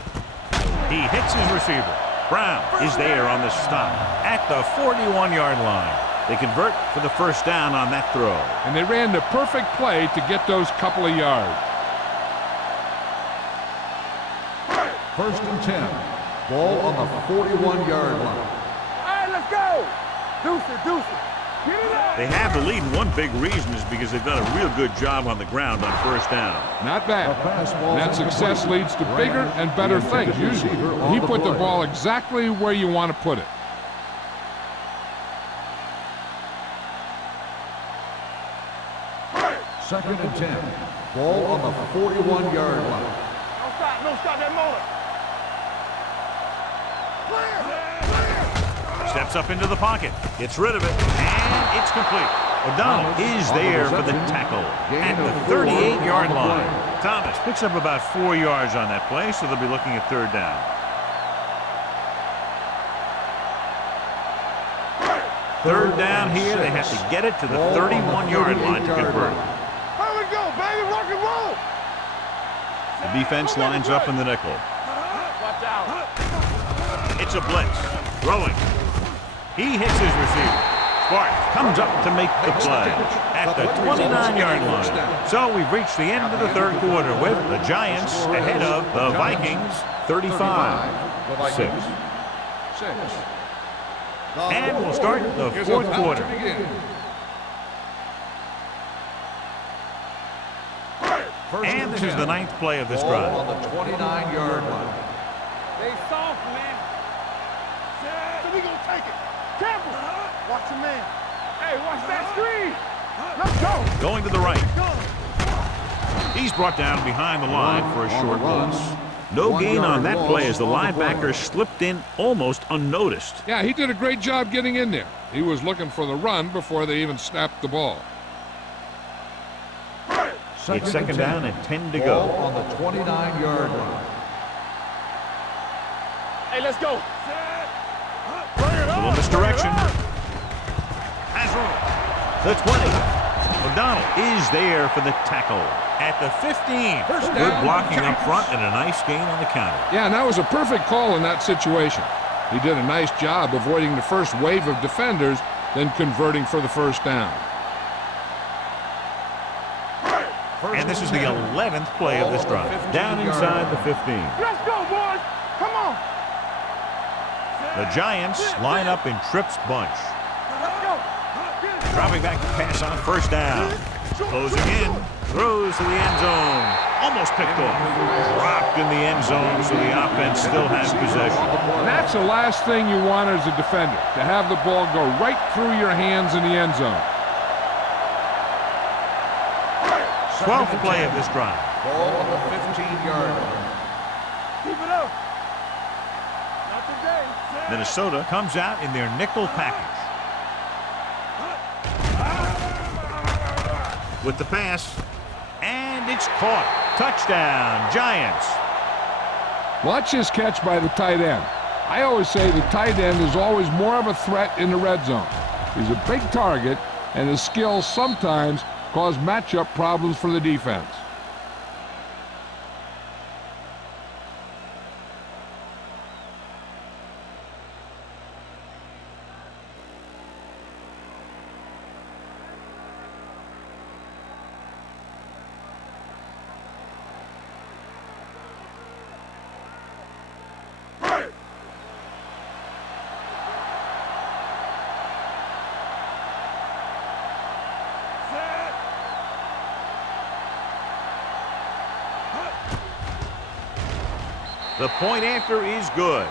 He hits his receiver. Brown is there on the stop at the 41-yard line. They convert for the first down on that throw. And they ran the perfect play to get those couple of yards. 1st and 10. Ball on the 41-yard line. All right, let's go. Deuce it, deuce it. Get it out. They have the lead, and one big reason is because they've done a real good job on the ground on first down. Not bad. And that success leads to bigger and better things, usually. And he put the ball exactly where you want to put it. Second and 10. Ball on the 41-yard line. Don't stop that motor. Steps up into the pocket, gets rid of it, and it's complete. O'Donnell is there for the tackle at the 38-yard line. Thomas picks up about 4 yards on that play, so they'll be looking at third down. Third down here, they have to get it to the 31-yard line to convert. Here we go, baby, rock and roll. The defense lines up in the nickel. Watch out. It's a blitz. Throwing. He hits his receiver. Sparks comes up to make the play at the 29-yard line. So we've reached the end of the third quarter with the Giants ahead of the Vikings 35-6. And we'll start the fourth quarter. And this is the 9th play of this drive. Ball on the 29-yard line. Stay soft, man. So we gonna take it. Careful. Watch your man. Hey, watch that screen. Let's go. Going to the right. He's brought down behind the line for a short loss. No gain on that play as the linebacker slipped in almost unnoticed. Yeah, he did a great job getting in there. He was looking for the run before they even snapped the ball. It's second down and 10 to Ball go. on the 29-yard line. Hey, let's go. Little misdirection. Has room. The 20. O'Donnell is there for the tackle at the 15. Good blocking up front and a nice gain on the counter. Yeah, and that was a perfect call in that situation. He did a nice job avoiding the first wave of defenders, then converting for the first down. And this is the 11th play of this drive. Down inside the 15. Let's go, boys. Come on. The Giants line up in Tripp's bunch. Let's go. Dropping back to pass on first down. Closing in. Throws to the end zone. Almost picked off. Dropped in the end zone, so the offense still has possession. And that's the last thing you want as a defender, to have the ball go right through your hands in the end zone. 12th play of this drive. Ball on the 15-yard line. Keep it up. Not today. Minnesota comes out in their nickel package. With the pass, and it's caught. Touchdown, Giants. Watch this catch by the tight end. I always say the tight end is always more of a threat in the red zone. He's a big target, and his skills sometimes cause matchup problems for the defense. The point after is good.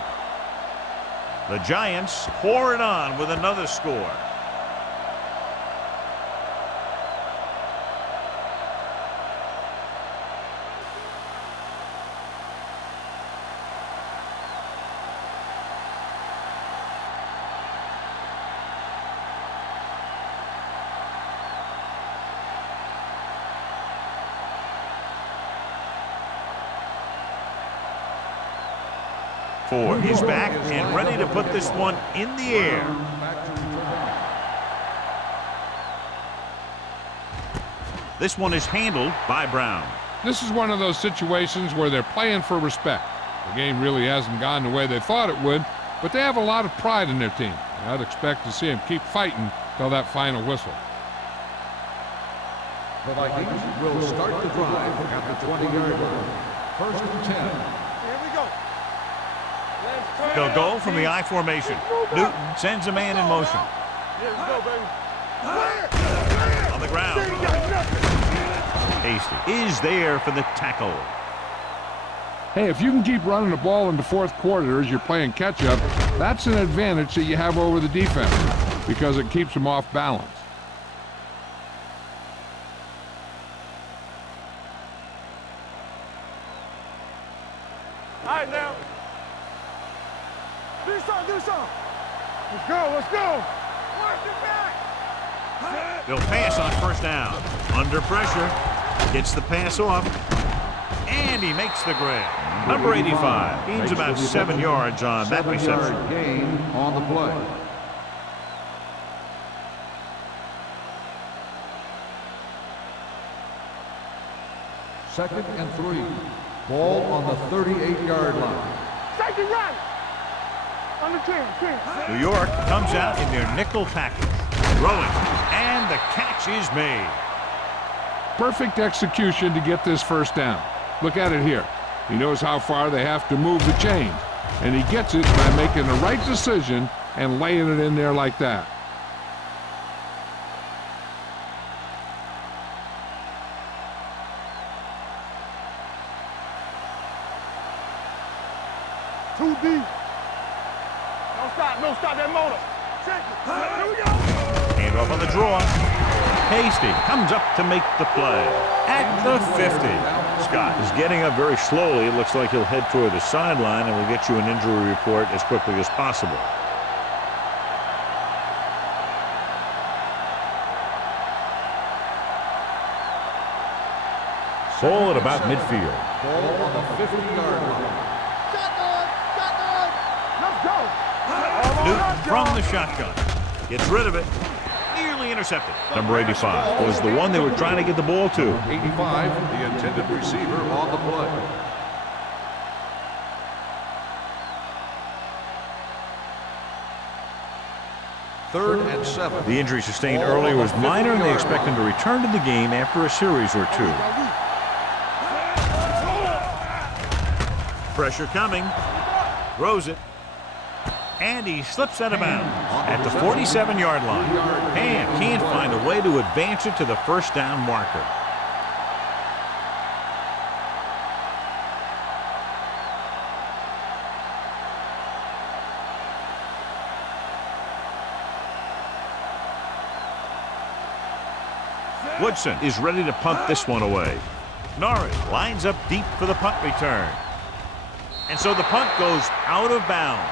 The Giants pour it on with another score. Ford is back and ready to put this one in the air. This one is handled by Brown. This is one of those situations where they're playing for respect. The game really hasn't gone the way they thought it would, but they have a lot of pride in their team. I'd expect to see them keep fighting till that final whistle. The Vikings will start the drive at the 20-yard line. 1st and 10. Here we go. They'll go from the I formation. Newton sends a man in motion. Here we go, baby. On the ground. Hasty is there for the tackle. Hey, if you can keep running the ball in the fourth quarter as you're playing catch-up, that's an advantage that you have over the defense because it keeps them off balance. All right, now. Do something. Let's go. Watch it back. They'll pass on 1st down. Under pressure. Gets the pass off. And he makes the grab. Number 85 gains about 7 yards on that reception. 7-yard gain on the play. Second and 3. Ball on the 38-yard line. Take it right. Under 10. New York comes out in their nickel package. Throwing. And the catch is made. Perfect execution to get this 1st down. Look at it here. He knows how far they have to move the chains, and he gets it by making the right decision and laying it in there like that. Too deep. Don't stop that motor. Check it. Here we go. Hand off on the draw. Hasty comes up to make the play at the 50. Scott is getting up very slowly. It looks like he'll head toward the sideline, and we'll get you an injury report as quickly as possible. Ball at about midfield. Ball on the 50-yard line. Let's go. Newton from the shotgun. Gets rid of it. Nearly intercepted. Number 85 was the one they were trying to get the ball to. 85, the intended receiver on the play. Third and 7. The injury sustained earlier was minor, and they expect him to return to the game after a series or 2. Pressure coming. Throws it. And he slips out of bounds at the 47-yard line. And can't find a way to advance it to the first down marker. Woodson is ready to punt this one away. Norris lines up deep for the punt return. And so the punt goes out of bounds.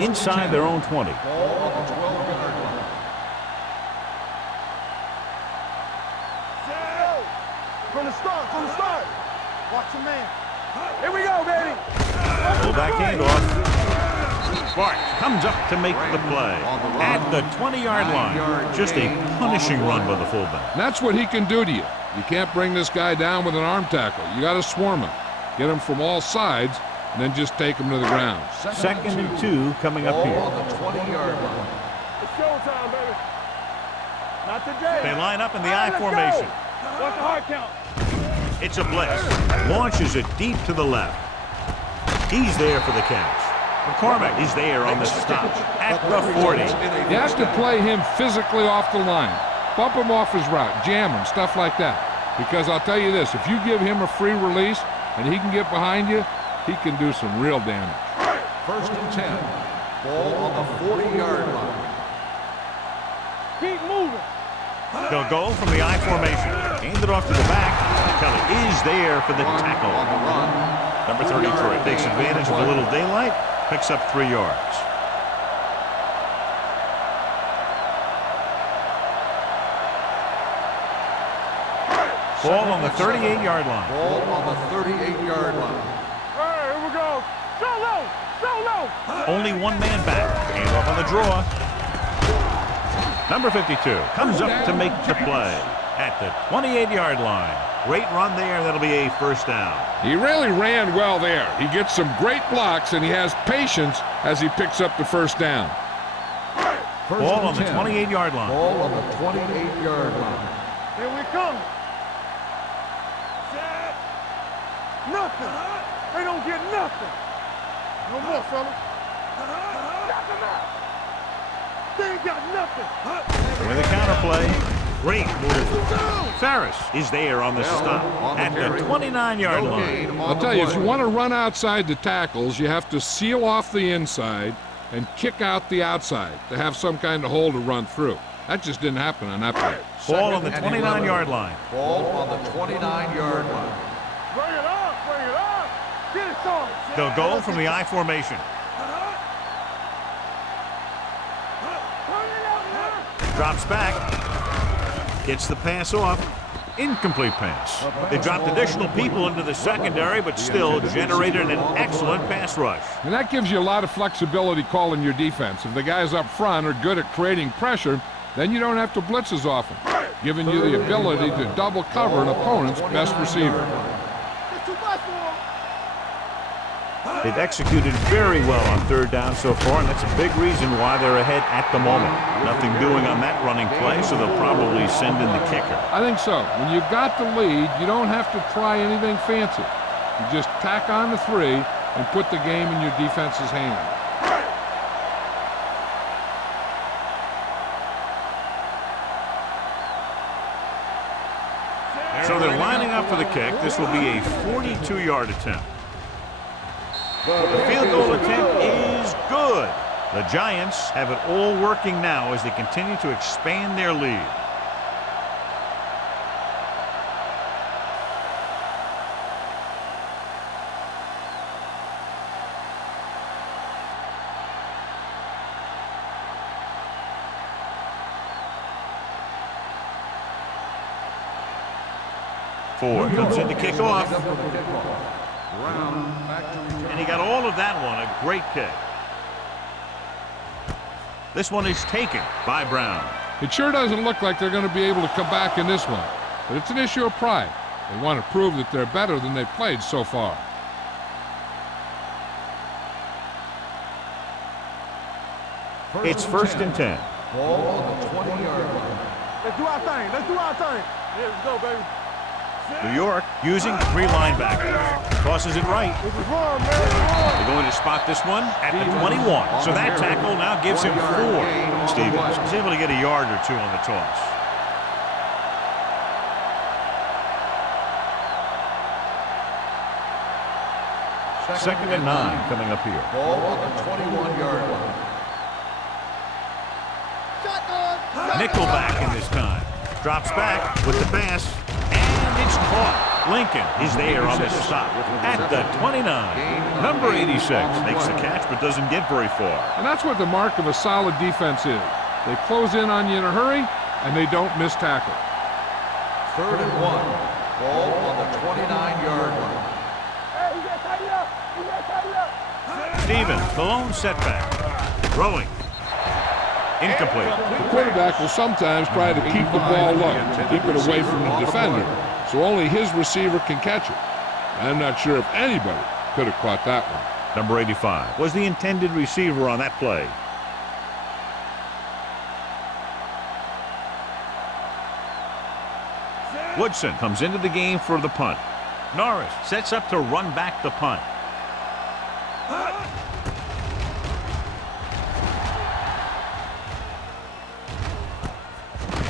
Inside their own 20. Ball on the 12-yard line. From the start. Watch your man. Here we go, baby. Fullback handoff. Sparks comes up to make the play at the 20-yard line. Just a punishing run by the fullback. And that's what he can do to you. You can't bring this guy down with an arm tackle. You got to swarm him. Get him from all sides, and then just take him to the ground. Second and 2 coming up Ball here. on the 20-yard line. It's showtime, baby. Not today. They line up in the I formation. Watch the hard count. It's a blitz. Launches it deep to the left. He's there for the catch. McCormick is there on the stop at the 40. You have to play him physically off the line. Bump him off his route, jam him, stuff like that. Because I'll tell you this, if you give him a free release and he can get behind you, he can do some real damage. First and 10. Ball on the 40-yard line. Keep moving. They'll go from the I formation. Hand it off to the back. Kelly is there for the tackle. On the run. Number 33 takes advantage of a little daylight, picks up 3 yards. Ball on the 38-yard line. Ball on the 38-yard line. All right, here we go. Go low. Only one man back. Hand off on the draw. Number 52 comes up to make the play at the 28-yard line. Great run there. That'll be a first down. He really ran well there. He gets some great blocks, and he has patience as he picks up the first down. First Ball and on the 10. 28-yard line. Ball on the 28-yard line. Here we come. Nothing. They don't get nothing. No more, fella. Knock them out. They ain't got nothing. With a counter play. Great move. Ferris is there on the stop at the 29-yard line. I'll tell you, if you want to run outside the tackles, you have to seal off the inside and kick out the outside to have some kind of hole to run through. That just didn't happen on that play. Ball on the 29-yard line. Ball on the 29-yard line. Bring it up. Get it on. They'll go from the I formation. Drops back. Gets the pass off. Incomplete pass. They dropped additional people into the secondary, but still generated an excellent pass rush. And that gives you a lot of flexibility calling your defense. If the guys up front are good at creating pressure, then you don't have to blitz as often, giving you the ability to double cover an opponent's best receiver. They've executed very well on third down so far, and that's a big reason why they're ahead at the moment. Nothing doing on that running play, so they'll probably send in the kicker. I think so. When you've got the lead, you don't have to try anything fancy. You just tack on the 3 and put the game in your defense's hand. So they're lining up for the kick. This will be a 42-yard attempt. The field goal attempt is good. The Giants have it all working now as they continue to expand their lead. Ford comes in to kick off. And he got all of that one, a great kick. This one is taken by Brown. It sure doesn't look like they're going to be able to come back in this one, but it's an issue of pride. They want to prove that they're better than they've played so far. It's first and 10. Ball on the 20-yard line. Let's do our thing. Let's do our thing. Yeah, let's go, baby. New York using 3 linebackers. Tosses it right. This is wrong, man. They're going to spot this one at the 21. So that tackle now gives him 4. Stevens is able to get a yard or 2 on the toss. Second and 9 coming up here. Ball on the 21-yard line. Nickel back in this time. Drops back with the pass. And it's caught. Lincoln is there on the stop at the 29. Number 86 makes the catch but doesn't get very far. And that's what the mark of a solid defense is. They close in on you in a hurry, and they don't miss tackle. 3rd and 1. Ball on the 29-yard line. Hey, you got to tighten up. You got to tighten up. Stevens, the lone setback. Throwing. Incomplete. The quarterback will sometimes try to keep the ball low, keep it away from the defender, so only his receiver can catch it. I'm not sure if anybody could have caught that one. Number 85 was the intended receiver on that play. Woodson comes into the game for the punt. Norris sets up to run back the punt.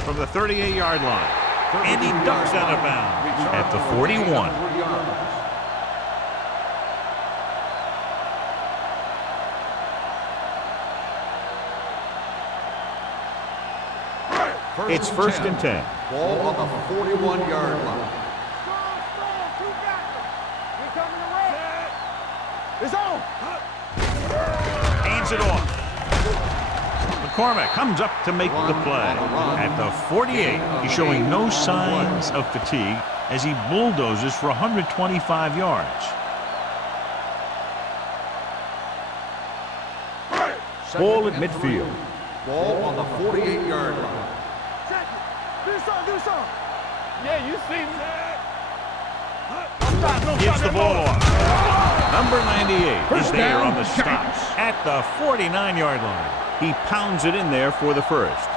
From the 38-yard line. And he ducks out of bounds at the 41. It's 1st and 10. Ball on the 41-yard line. It's on. Hands it off. McCormick comes up to make the play. At the 48, he's showing no signs of fatigue as he bulldozes for 125 yards. Ball at midfield. Ball on the 48-yard line. Check it. Do something. Yeah, you see me. Gives the ball off. Number 98 is there on the stops at the 49-yard line. He pounds it in there for the first.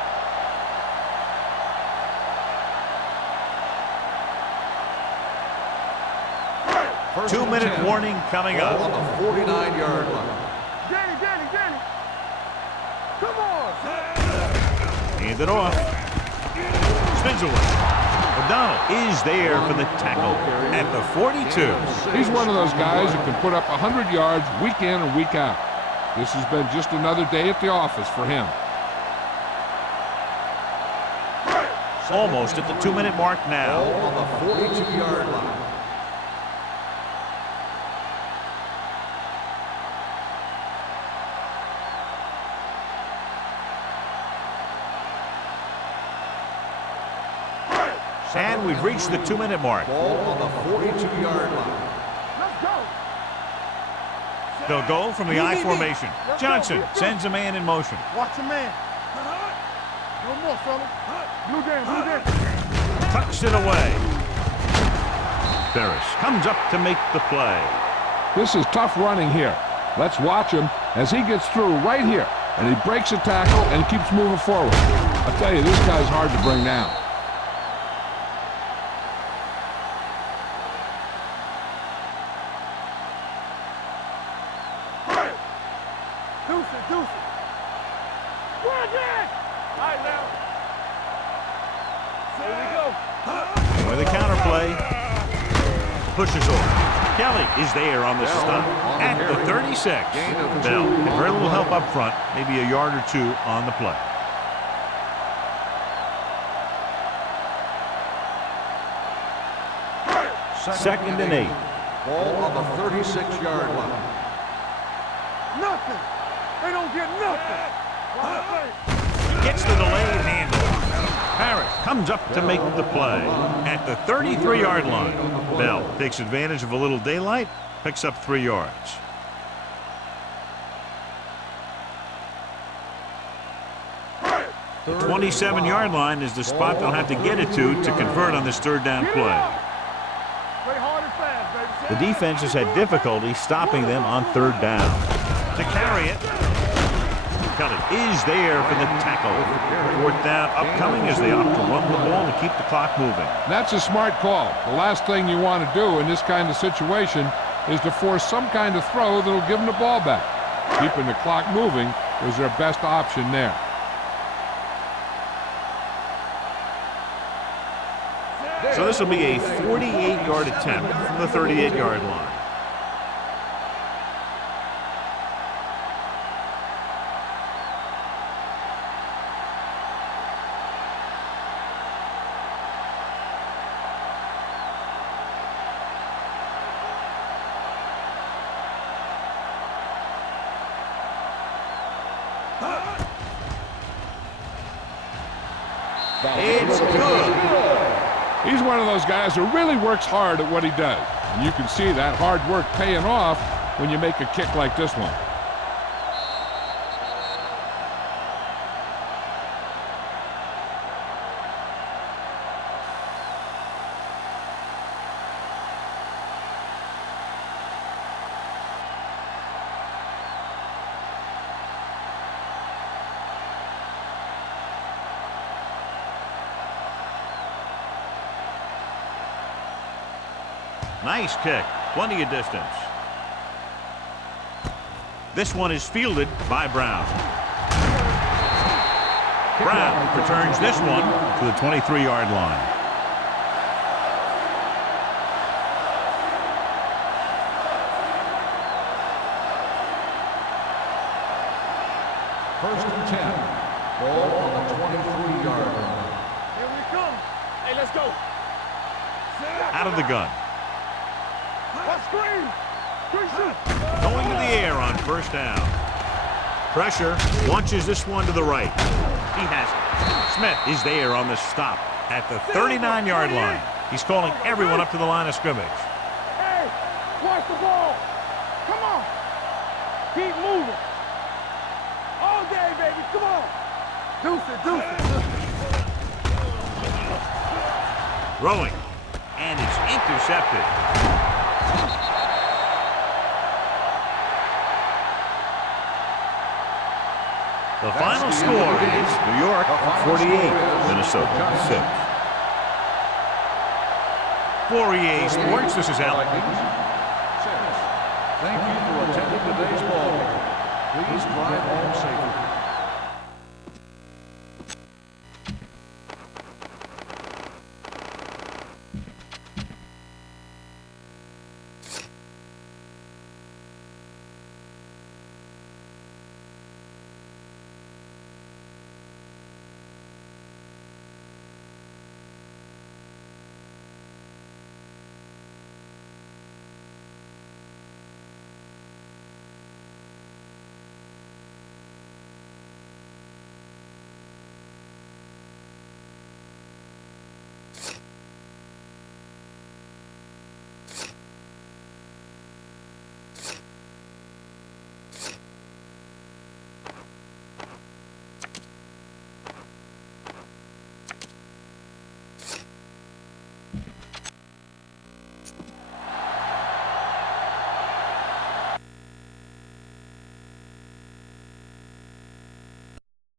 Two-minute warning coming up. Ball on the 49-yard line. Danny. Come on. Hand it off. Spins away. O'Donnell is there for the tackle at the 42. He's one of those guys who can put up 100 yards week in and week out. This has been just another day at the office for him. Almost at the 2-minute mark now. Ball on the 42-yard line. And we've reached the 2-minute mark. Ball on the 42-yard line. Let's go. They'll go from the I formation. Johnson sends a man in motion. Watch your man. No more, fella. Blue down. Tucks it away. Ferris comes up to make the play. This is tough running here. Let's watch him as he gets through right here, and he breaks a tackle and keeps moving forward. I tell you, this guy's hard to bring down. Deuce. Run it! All right, now. Here we go. With a counter play. Pushes off. Kelly is there on the stop at the 36. Bell had very little help up front, maybe a yard or 2 on the play. Second and 8. Ball on the 36-yard line. Nothing. They don't get nothing. Gets the delayed handle. Harris comes up to make the play at the 33-yard line. Bell takes advantage of a little daylight, picks up 3 yards. The 27-yard line is the spot they'll have to get it to convert on this 3rd down play. The defense has had difficulty stopping them on 3rd down. To carry it, Kelly is there for the tackle. Fourth down upcoming as they opt to run the ball to keep the clock moving. That's a smart call. The last thing you want to do in this kind of situation is to force some kind of throw that'll give them the ball back. Keeping the clock moving was their best option there. So this will be a 48-yard attempt from the 38-yard line. It's good. He's one of those guys who really works hard at what he does. And you can see that hard work paying off when you make a kick like this one. Nice kick. Plenty of distance. This one is fielded by Brown. Brown returns this one to the 23-yard line. First and 10. Ball on the 23-yard line. Here we come. Hey, let's go. Out of the gun. Let's screen. Going to the air on first down. Pressure. Launches this one to the right. He has it. Smith is there on the stop at the 39-yard line. He's calling everyone up to the line of scrimmage. Hey, watch the ball. Come on. Keep moving. All day, baby. Come on. Deuce it, deuce it. Throwing. And it's intercepted. The final score is New York 48, Minnesota 6. For EA Sports, this is Alan. Thank you for attending today's ball game. Please drive home safely.